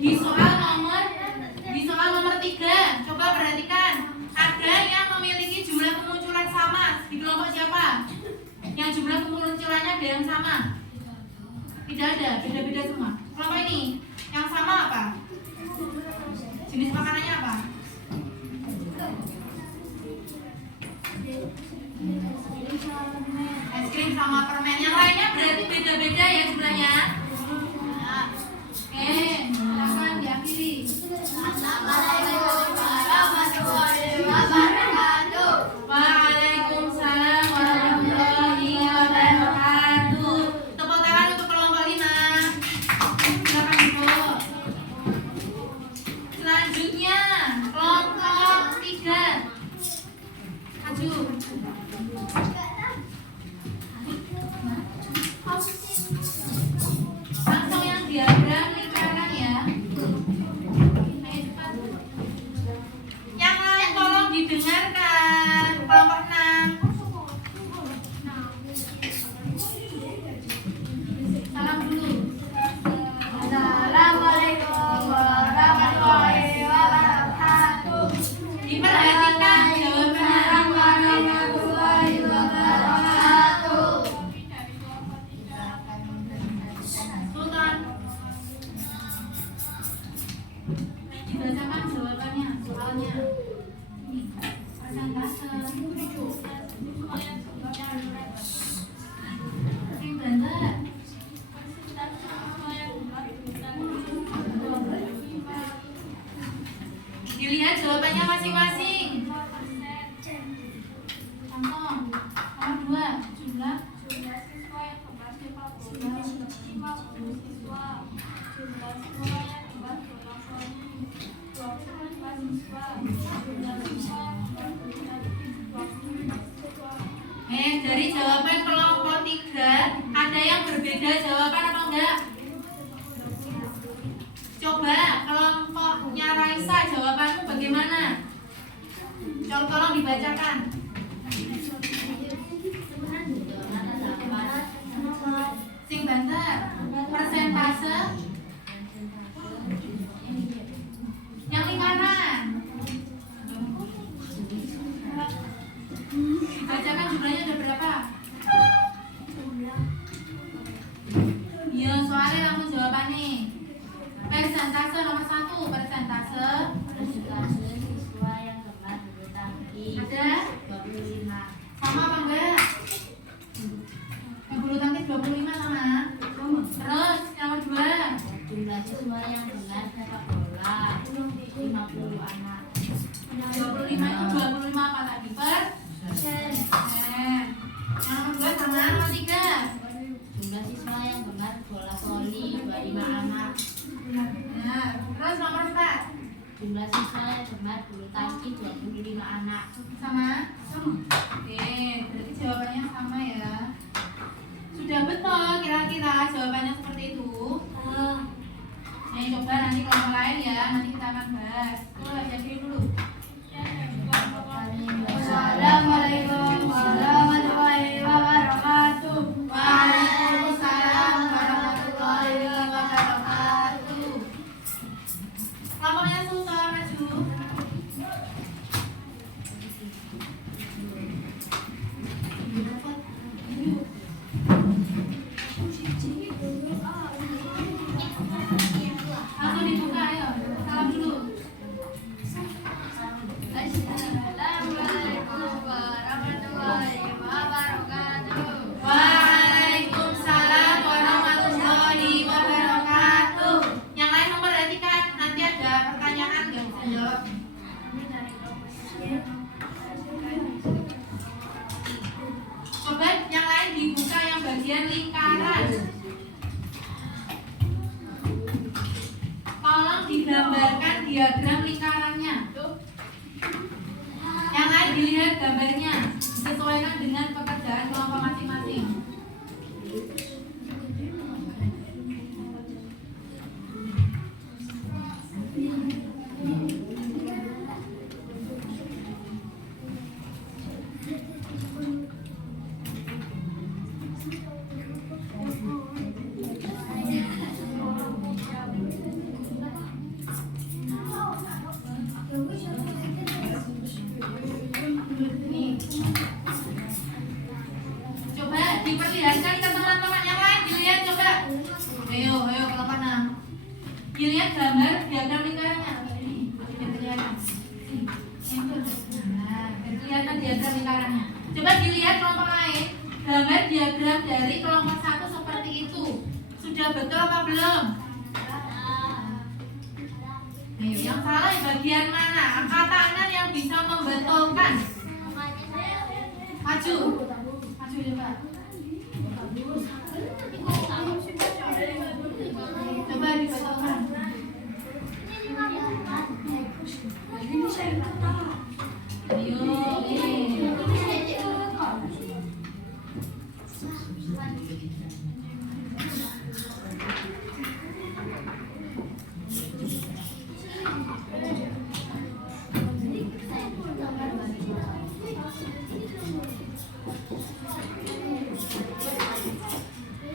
Di soal nomor 3, coba perhatikan. Ada yang memiliki jumlah kemunculan sama di kelompok siapa? Yang jumlah kemunculannya ada yang sama? Tidak ada, beda-beda semua. Kelompok ini yang sama apa? Jenis makanannya apa? Es krim sama permen. Yang lainnya berarti beda-beda ya jumlahnya. Nah, oke, silakan diakhiri. Assalamualaikum warahmatullahi wabarakatuh. Waalaikumsalam warahmatullahi wabarakatuh. Tepuk tangan untuk kelompok 5. Silakan duduk. Selanjutnya kelompok 3. Maju. Langsung yang diagram lingkaran ya. Ayo cepat. Yang lain tolong didengarkan. Kelompok 6. Salam dulu. Assalamualaikum warahmatullahi wabarakatuh. Diperhatikan jawabannya. Warahmatullahi wabarakatuh. Sultan. Dibacakan jawabannya, soalnya. Ini, persentase. Sing bener. Dilihat jawabannya masing-masing. Contoh, nomor 2, jumlah Siswa yang kembar 50 siswa. Jumlah siswa yang kembar 25 siswa. Jumlah siswa yang kembar 25 siswa. Dari jawaban kelompok 3 ada yang berbeda jawaban apa enggak? Coba kelompoknya Raisa jawabanmu bagaimana? Tolong dibacakan. Sing banter. Persentase yang lingkaran. Dibacakan jumlahnya ada berapa? Iya, soalnya langsung jawabannya. Persentase nomor 1, persentase Siswa yang kembar bulu tangkis ada 25. sama apa enggak? Yang bulu tangkis 25 sama. Terus nomor 2. Jumlah siswa yang kembar sepak bola 50 anak. 25 itu 25 apa tadi? Yang nomor 2 sama nomor 3. Jumlah siswa yang kembar bola voli 25 anak. Nah, terus nomor 4 Jumlah siswa yang kembar bulu tangkis 25 anak. sama? Oke, berarti jawabannya sama ya. Sudah betul kira-kira jawabannya seperti itu. Nah, coba nanti kelompok lain ya, nanti kita akan bahas. Coba jadi dulu. Assalamualaikum warahmatullahi wabarakatuh. Waalaikumsalam warahmatullahi wabarakatuh. Kelompoknya Sultan maju. Langsung dibuka ayo. Salam dulu. Assalamualaikum warahmatullahi wabarakatuh. Waalaikumsalam warahmatullahi wabarakatuh. Yang lain memperhatikan, nanti ada pertanyaan nggak bisa jawab. Coba yang lain dibuka yang bagian lingkaran. Tolong digambarkan diagram lingkarannya. Yang lain dilihat gambarnya, disesuaikan dengan pekerjaan kelompok masing-masing. Dilihat gambar diagram lingkarannya. Nah, kelihatan diagram lingkarannya. Coba dilihat kelompok lain. Gambar diagram dari kelompok 1 seperti itu. Sudah betul apa belum? Ayo, yang salah yang bagian mana? Angkat tangan yang bisa membetulkan. Maju. Maju coba. Coba dibetulkan. Ayo,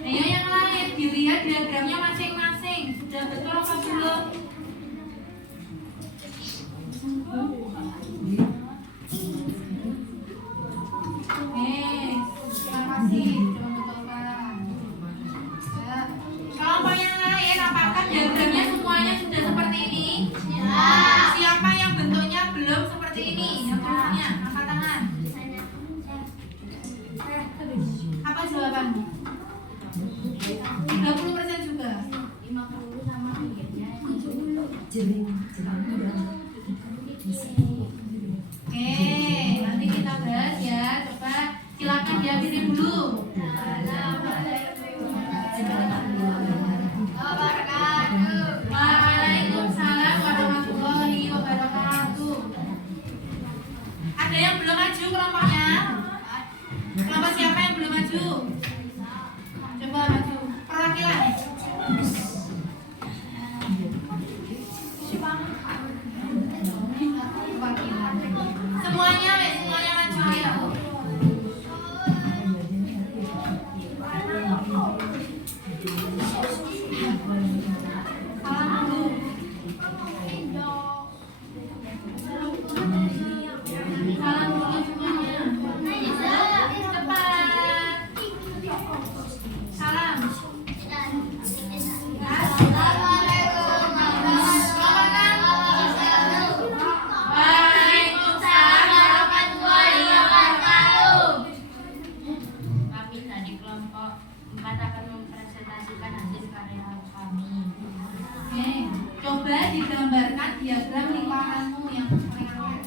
ayo yang lain dilihat diagramnya masing-masing. Sudah betul apa belum? Terima kasih sudah membetulkan. Ya. Kelompok yang lain, apakah diagramnya semuanya sudah seperti ini? Ya. Siapa yang bentuknya belum seperti ini? Yang bentuknya, angkat tangan. Apa jawabanmu? 30% juga. 50 sama Oke, nanti kita bahas ya. Coba silakan diakhiri dulu. Waalaikumsalam warahmatullahi wabarakatuh. Ada yang belum maju kelompoknya? Kelompok siapa yang belum maju? Coba maju. Perwakilan. Perwakilan. Semuanya maju ya. Salam dulu. Salam dulu semuanya. Cepat. Salam. Waalaikumsalam warahmatullahi wabarakatuh. Kami dari kelompok 4 akan mempresentasikan hasil karya kami. Oke, coba digambarkan diagram lingkaranmu yang paling awal.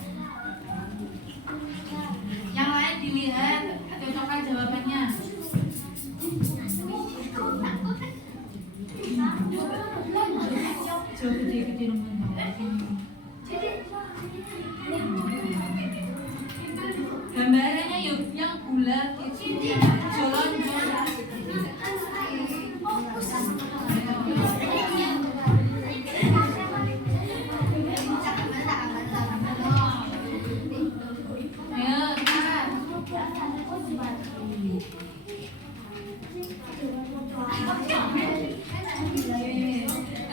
Yang lain dilihat, cocokkan jawabannya. Coba gede-gede gambarannya yuk yang bulat itu jolon. Ayo,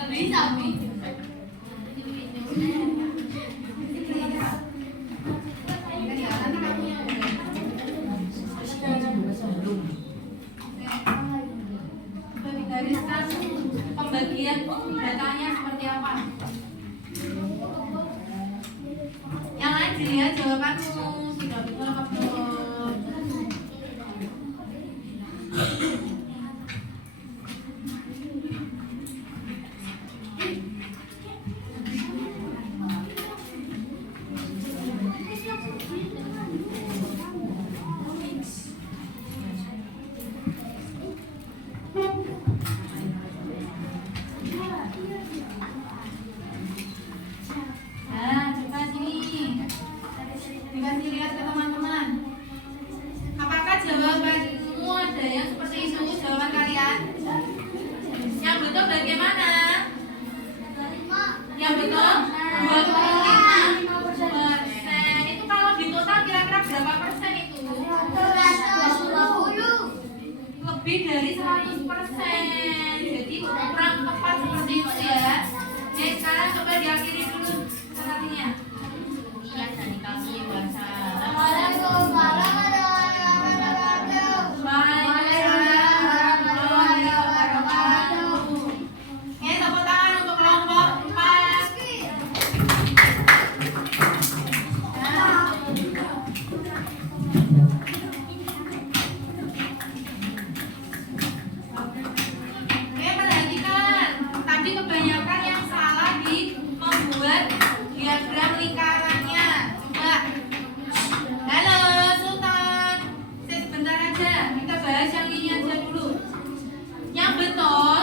bisa, digariskan pembagian datanya seperti apa? Yang lain dilihat jawabanmu sudah betul apa belum? Nah, coba sini. Dikasih lihat ke teman-teman. Apakah jawabanmu ada yang seperti itu jawaban kalian? Yang betul bagaimana? Yang betul 25%. Itu kalau di total kira-kira berapa persen itu? Lebih dari 100%. Jadi kurang tepat seperti itu ya. Oke, sekarang coba diakhiri dulu artinya. Sekian dari kami. Wassalamualaikum. Waalaikumsalam warahmatullahi wabarakatuh. kebanyakan yang salah di membuat diagram lingkarannya. Coba. Halo Sultan, sebentar aja, kita bahas yang ini aja dulu. Yang betul,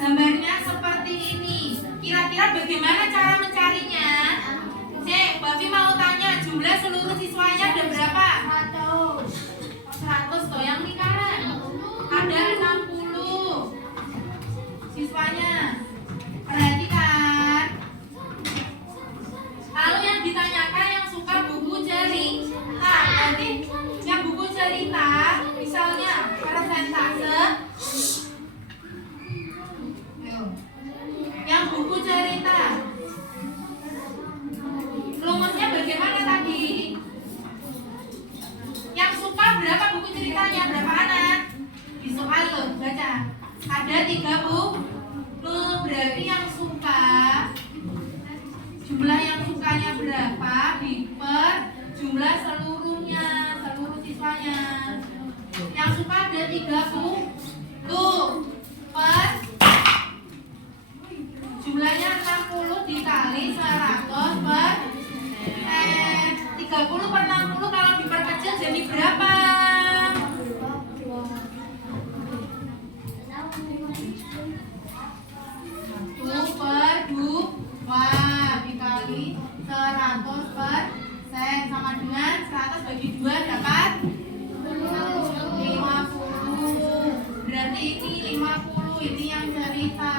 gambarnya seperti ini. Kira-kira bagaimana cara mencarinya? Cek, Babi mau tanya, jumlah seluruh siswanya ada berapa? 100 tuh yang lingkaran. Ada 60 siswanya. Perhatikan. Lalu yang ditanyakan yang suka buku cerita. Berarti yang buku cerita, misalnya persentase. Yang buku cerita, rumusnya bagaimana tadi? Yang suka berapa buku ceritanya? Berapa anak? Di soal loh, baca. Ada 30, berarti yang suka, jumlah yang sukanya berapa per jumlah seluruhnya, seluruh siswanya. Yang suka ada 30 per jumlahnya 60 dikali 100 per 30 per 60 kalau diperkecil jadi berapa? 1 per 2 dikali 100 per sama dengan 100 bagi 2 dapat 50. Berarti ini 50, ini yang cerita.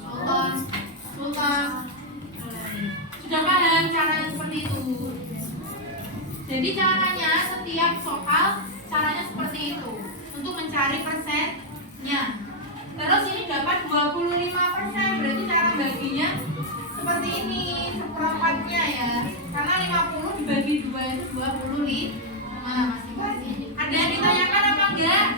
Sultan sudah paham cara seperti itu. Jadi caranya setiap soal caranya seperti itu untuk mencari persennya. Terus ini dapat 25%, berarti cara baginya seperti ini, seperempatnya ya. Karena 50 dibagi 2 itu 25 masing-masing. Ada yang ditanyakan apa enggak?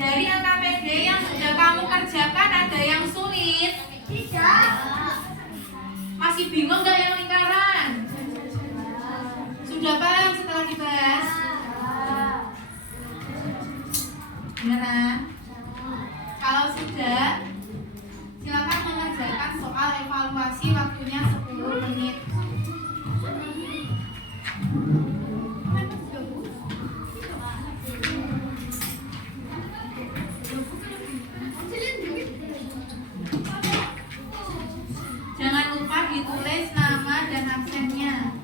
Dari LKPD yang sudah kamu kerjakan ada yang sulit? Tidak. Masih bingung nggak yang lingkaran? Sudah paham setelah dibahas? Beneran? Kalau sudah, silakan mengerjakan soal evaluasi, waktunya 10 menit. Jangan lupa ditulis nama dan absennya.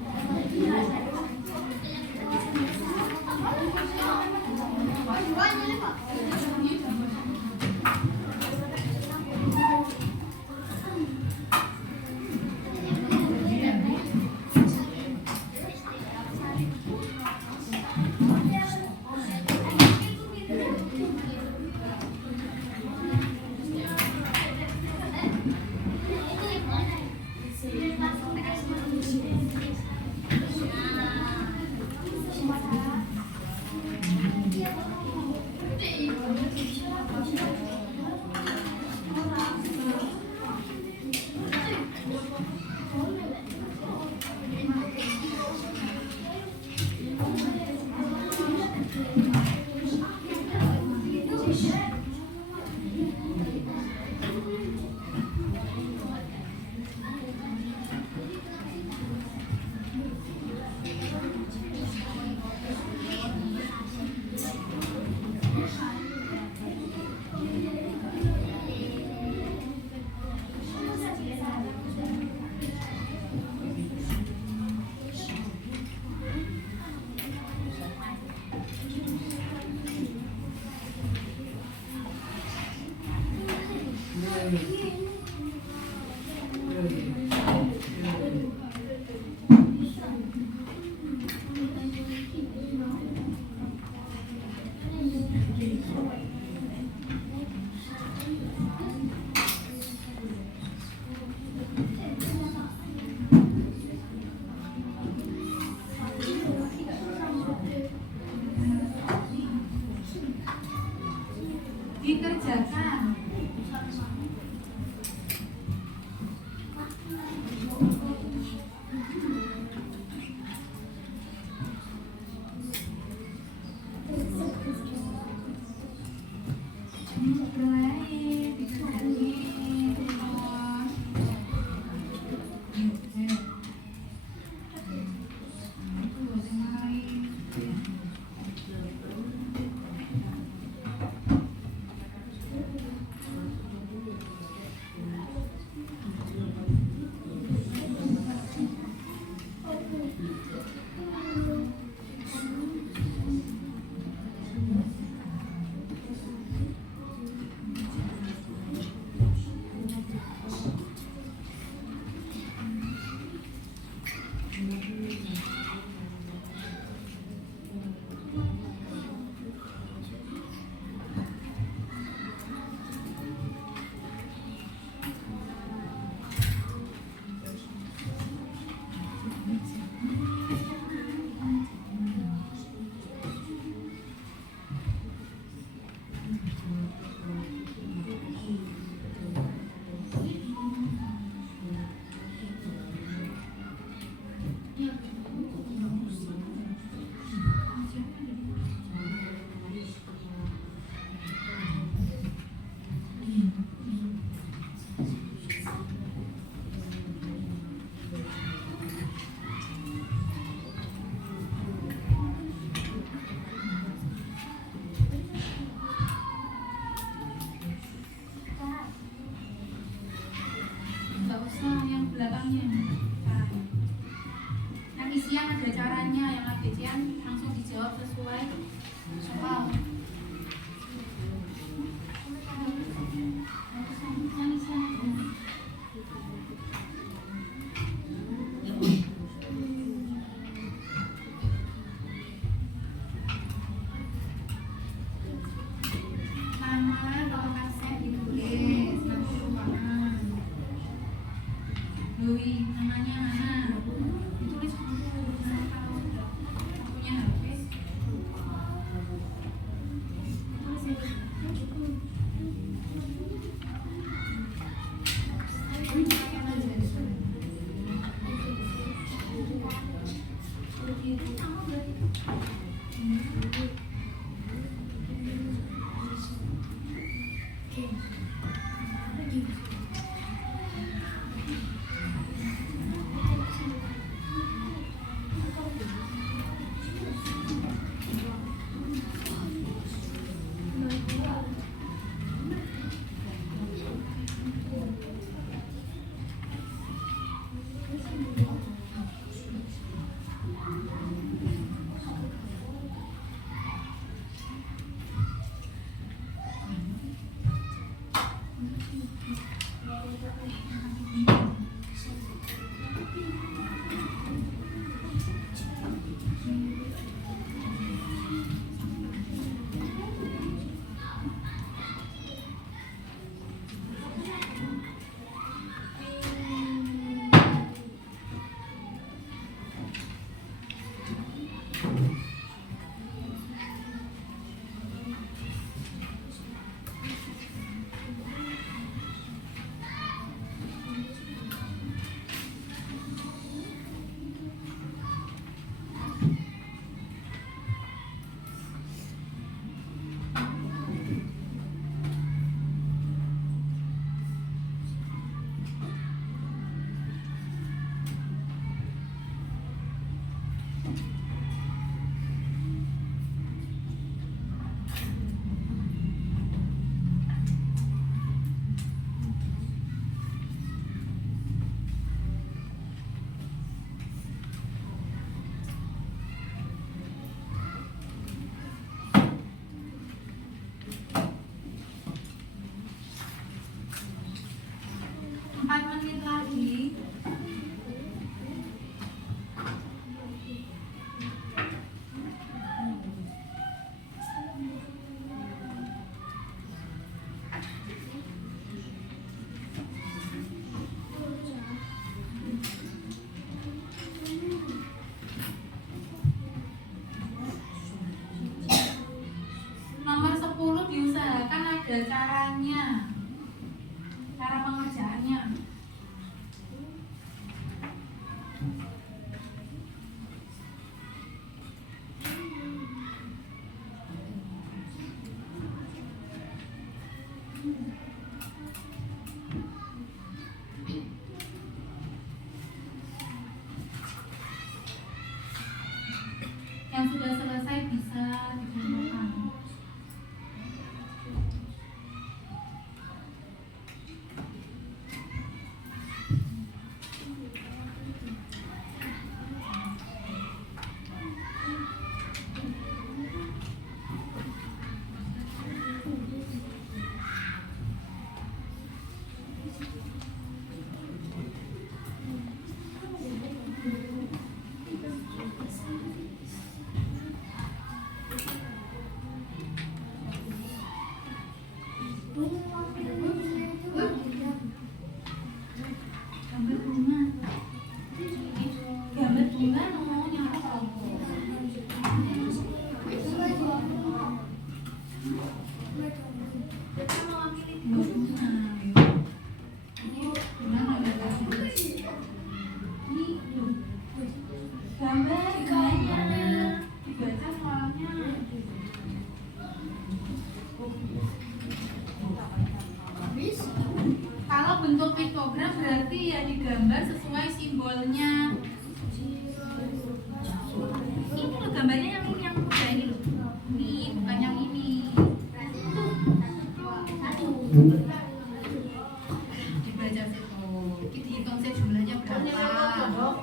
Dikerjakan. Nggak usah yang belakangnya. Yang isian ada caranya, yang ABC-an langsung dijawab sesuai soal. Yang isian aja. Nama, nomor absen ditulis, nanti ruangan. Doi, namanya mana? Ditulis dulu, saya tahu. Punya HP. Tulis ya. Pakai aja. Itu kamu berarti. ada caranya, cara pengerjaannya. Gambar bunga. Gambar bunga ngomongnya apa? Kita mewakili dua bunga. Gimana gambarnya? Ini gambar bunganya. Dibaca soalnya. Kalau bentuk piktogram berarti ya digambar sesuai simbolnya. Ini loh gambarnya yang ini yang udah ini loh. Ini bukan yang ini. Dibaca situ. Kita hitung sih jumlahnya berapa.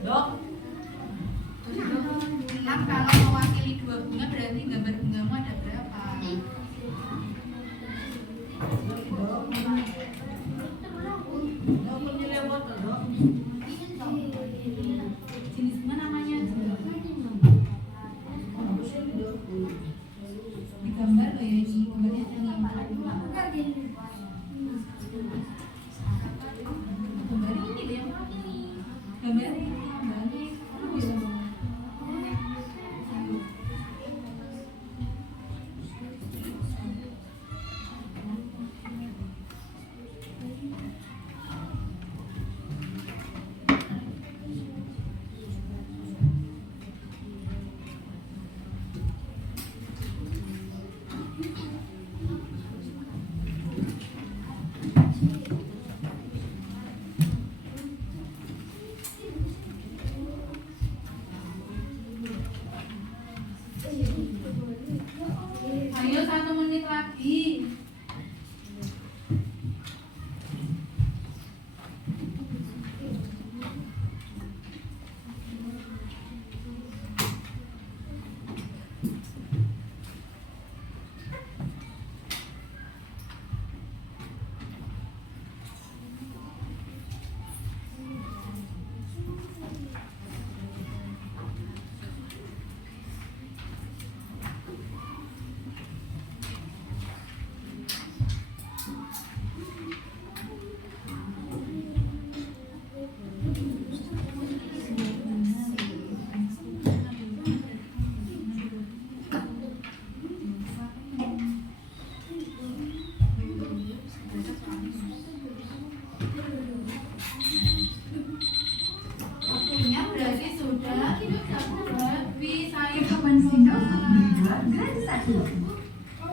Dok. 6 kalau mewakili dua bunga berarti gambar bungamu ada berapa? Jenis bunga namanya digambar loh ya ini gambarnya ini gambar ini loh yang ini gambar ini ayo 1 menit lagi. Waktunya berarti sudah habis. Saya Kapan Sindok dibuat gratis 1.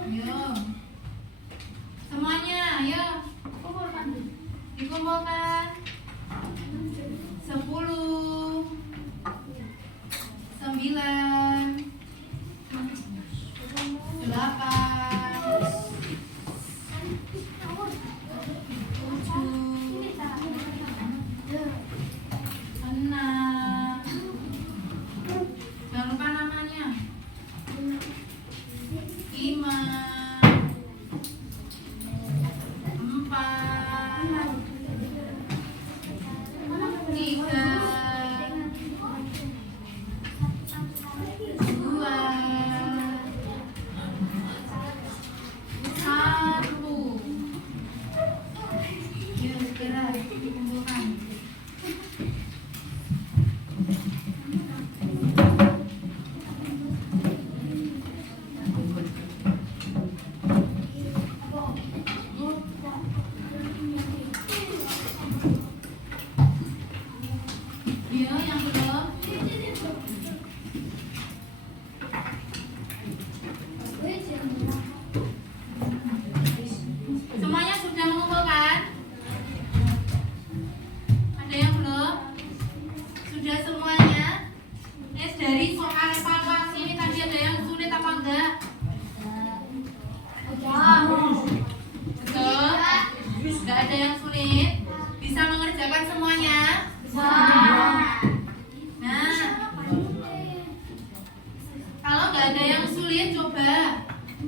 ayo semuanya ayo dikumpulkan 10 9 8 jangan lupa namanya 5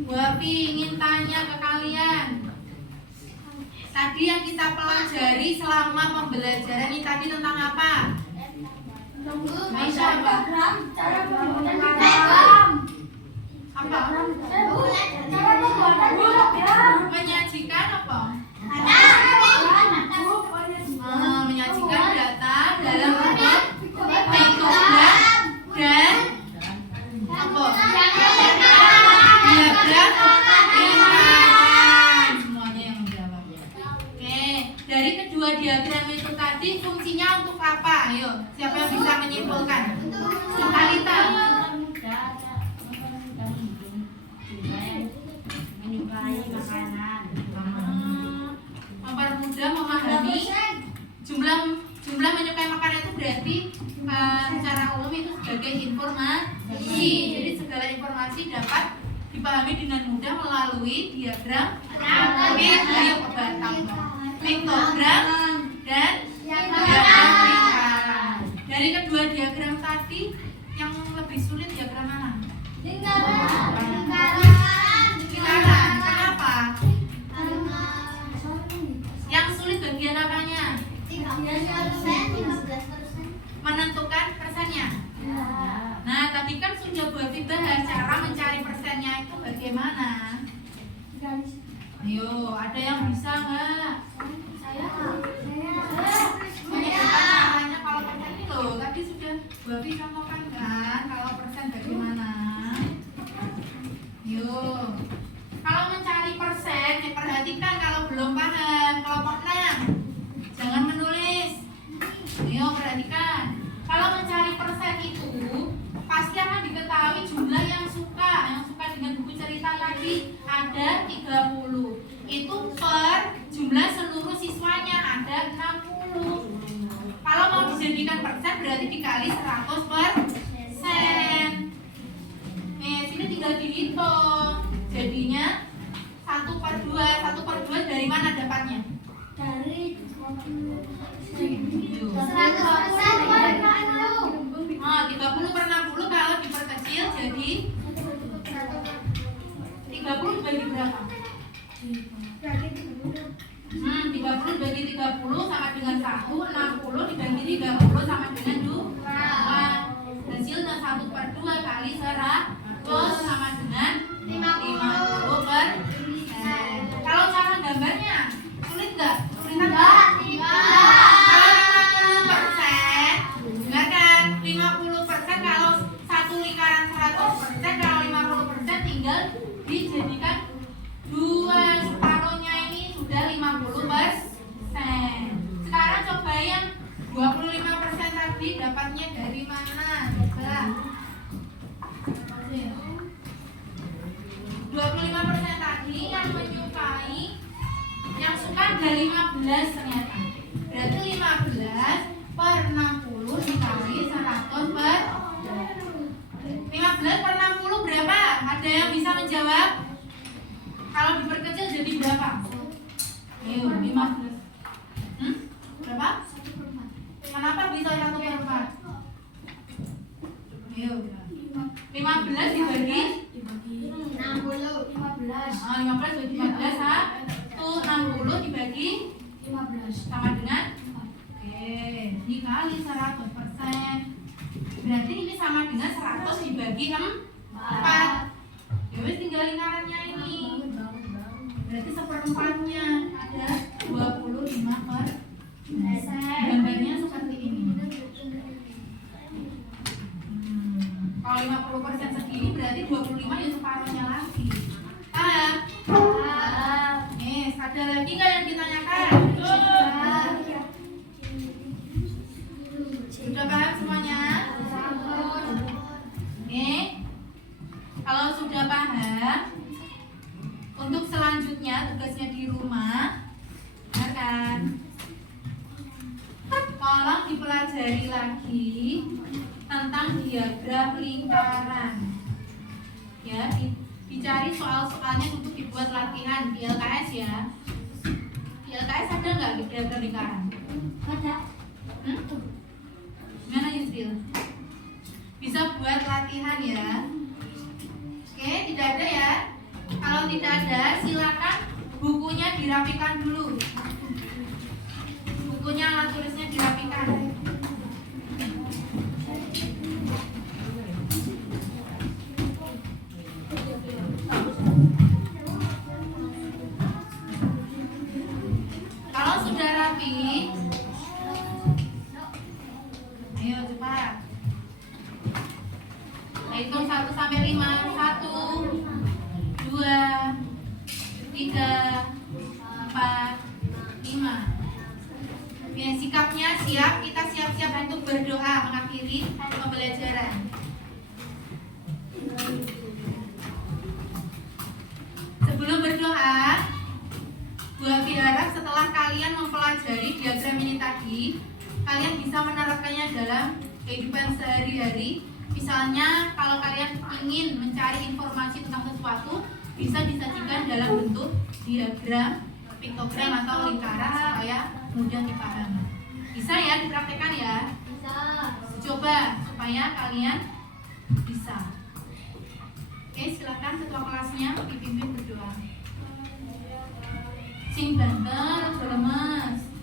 Wafi ingin tanya ke kalian. Tadi yang kita pelajari selama pembelajaran ini tadi tentang apa? Aisyah apa? Cara pembuatan diagram. Apa? Cara pembuatan diagram. Penyajian kedua diagram itu tadi fungsinya untuk apa? Ayo, siapa yang bisa menyimpulkan? Talita. Mempermudah hidup juga yang menyukai makanan. Mempermudah memahami jumlah menyukai makanan itu berarti secara umum itu sebagai informasi. Jadi segala informasi dapat dipahami dengan mudah melalui diagram piktogram dan diagram lingkaran. Dari kedua diagram tadi yang lebih sulit diagram mana? Lingkaran. Kenapa? Yang sulit bagian apanya? Menentukan persennya. Nah, tadi kan sudah Buati bahas cara mencari persennya itu bagaimana? Ayo, ada yang bisa nggak? Menentukan caranya kalau persen ini loh, tadi sudah Buati contohkan kan kalau persen bagaimana? Yuk, kalau mencari persen, perhatikan kalau belum paham kelompok 6 jangan menulis. Ayo perhatikan, kalau mencari persen itu pasti akan diketahui jumlah yang suka dengan buku cerita tadi ada 30. Itu per jumlah seluruh siswanya ada 60. Kalau mau dijadikan persen berarti dikali 100%. Sini tinggal dihitung. Jadinya 1/2 dari mana dapatnya? Dari 30/60 kalau diperkecil jadi 30 dibagi berapa? 30 dibagi 30 sama dengan 1, 60 dibagi 30 sama dengan 2. Hasilnya 1/2 kali 100 sama dengan 50%. Kalau cara gambarnya sulit nggak? Sulitan nggak? Kalau 50%, enggak kan? 50% kalau satu lingkaran 100%, kalau 50% tinggal dijadikan 2, separuhnya ini sudah 50%. Sekarang coba yang 25% tadi dapatnya dari mana? Coba 25% tadi yang menyukai, yang suka ada 15 ternyata. Berarti 15/60 dikali 100/15/60 berapa? Ada yang bisa menjawab? Kalau diperkecil jadi berapa? Ayo, 15. Berapa? Kenapa bisa 1/4? Ayo, 15 dibagi 15 bagi 15 tuh 60 dibagi 15 sama dengan dikali 100%. Berarti ini sama dengan 100 dibagi 4. Ya wis tinggal lingkarannya ini. Berarti 1/4-nya ada 25%. Gambarnya seperti ini. Kalau 50% segini berarti 25 ya separuhnya lagi. Paham? Ada lagi nggak yang ditanyakan? Sudah paham semuanya? Kalau sudah paham, untuk selanjutnya tugasnya di rumah, benar kan? Tolong dipelajari lagi tentang diagram lingkaran. Ya, dicari soal-soalnya untuk dibuat latihan di LKS ya. Di LKS ada nggak diagram lingkaran? Ada. Gimana Yusril? Bisa buat latihan ya. Oke, tidak ada ya. Kalau tidak ada, silakan bukunya dirapikan dulu. Bukunya alat tulisnya dirapikan. Kalau sudah rapi, ayo cepat. Hitung 1 sampai 5. 1, 2, 3, 4, 5. Ya, sikapnya siap, kita siap-siap untuk berdoa mengakhiri pembelajaran. Sebelum berdoa, Bu Abi harap setelah kalian mempelajari diagram ini tadi, kalian bisa menerapkannya dalam kehidupan sehari-hari. Misalnya kalau kalian ingin mencari informasi tentang sesuatu, bisa disajikan dalam bentuk diagram, piktogram atau lingkaran supaya mudah dipahami. Bisa ya dipraktekkan ya? Bisa. Coba supaya kalian bisa. Oke, silakan ketua kelasnya dipimpin berdoa. Sing banter, lemes.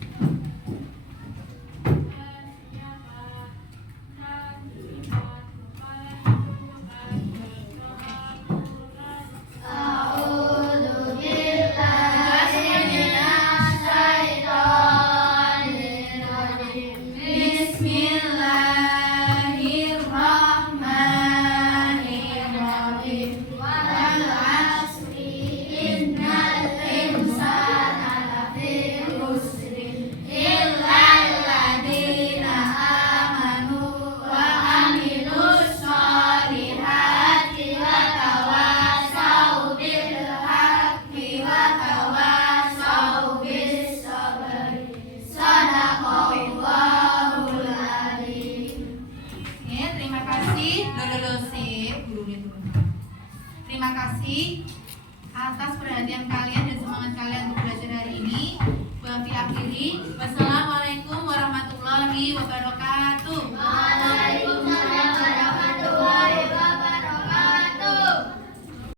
Terima kasih atas perhatian kalian dan semangat kalian untuk belajar hari ini. Bu Abi akhiri. Wassalamualaikum warahmatullahi wabarakatuh. Waalaikumsalam.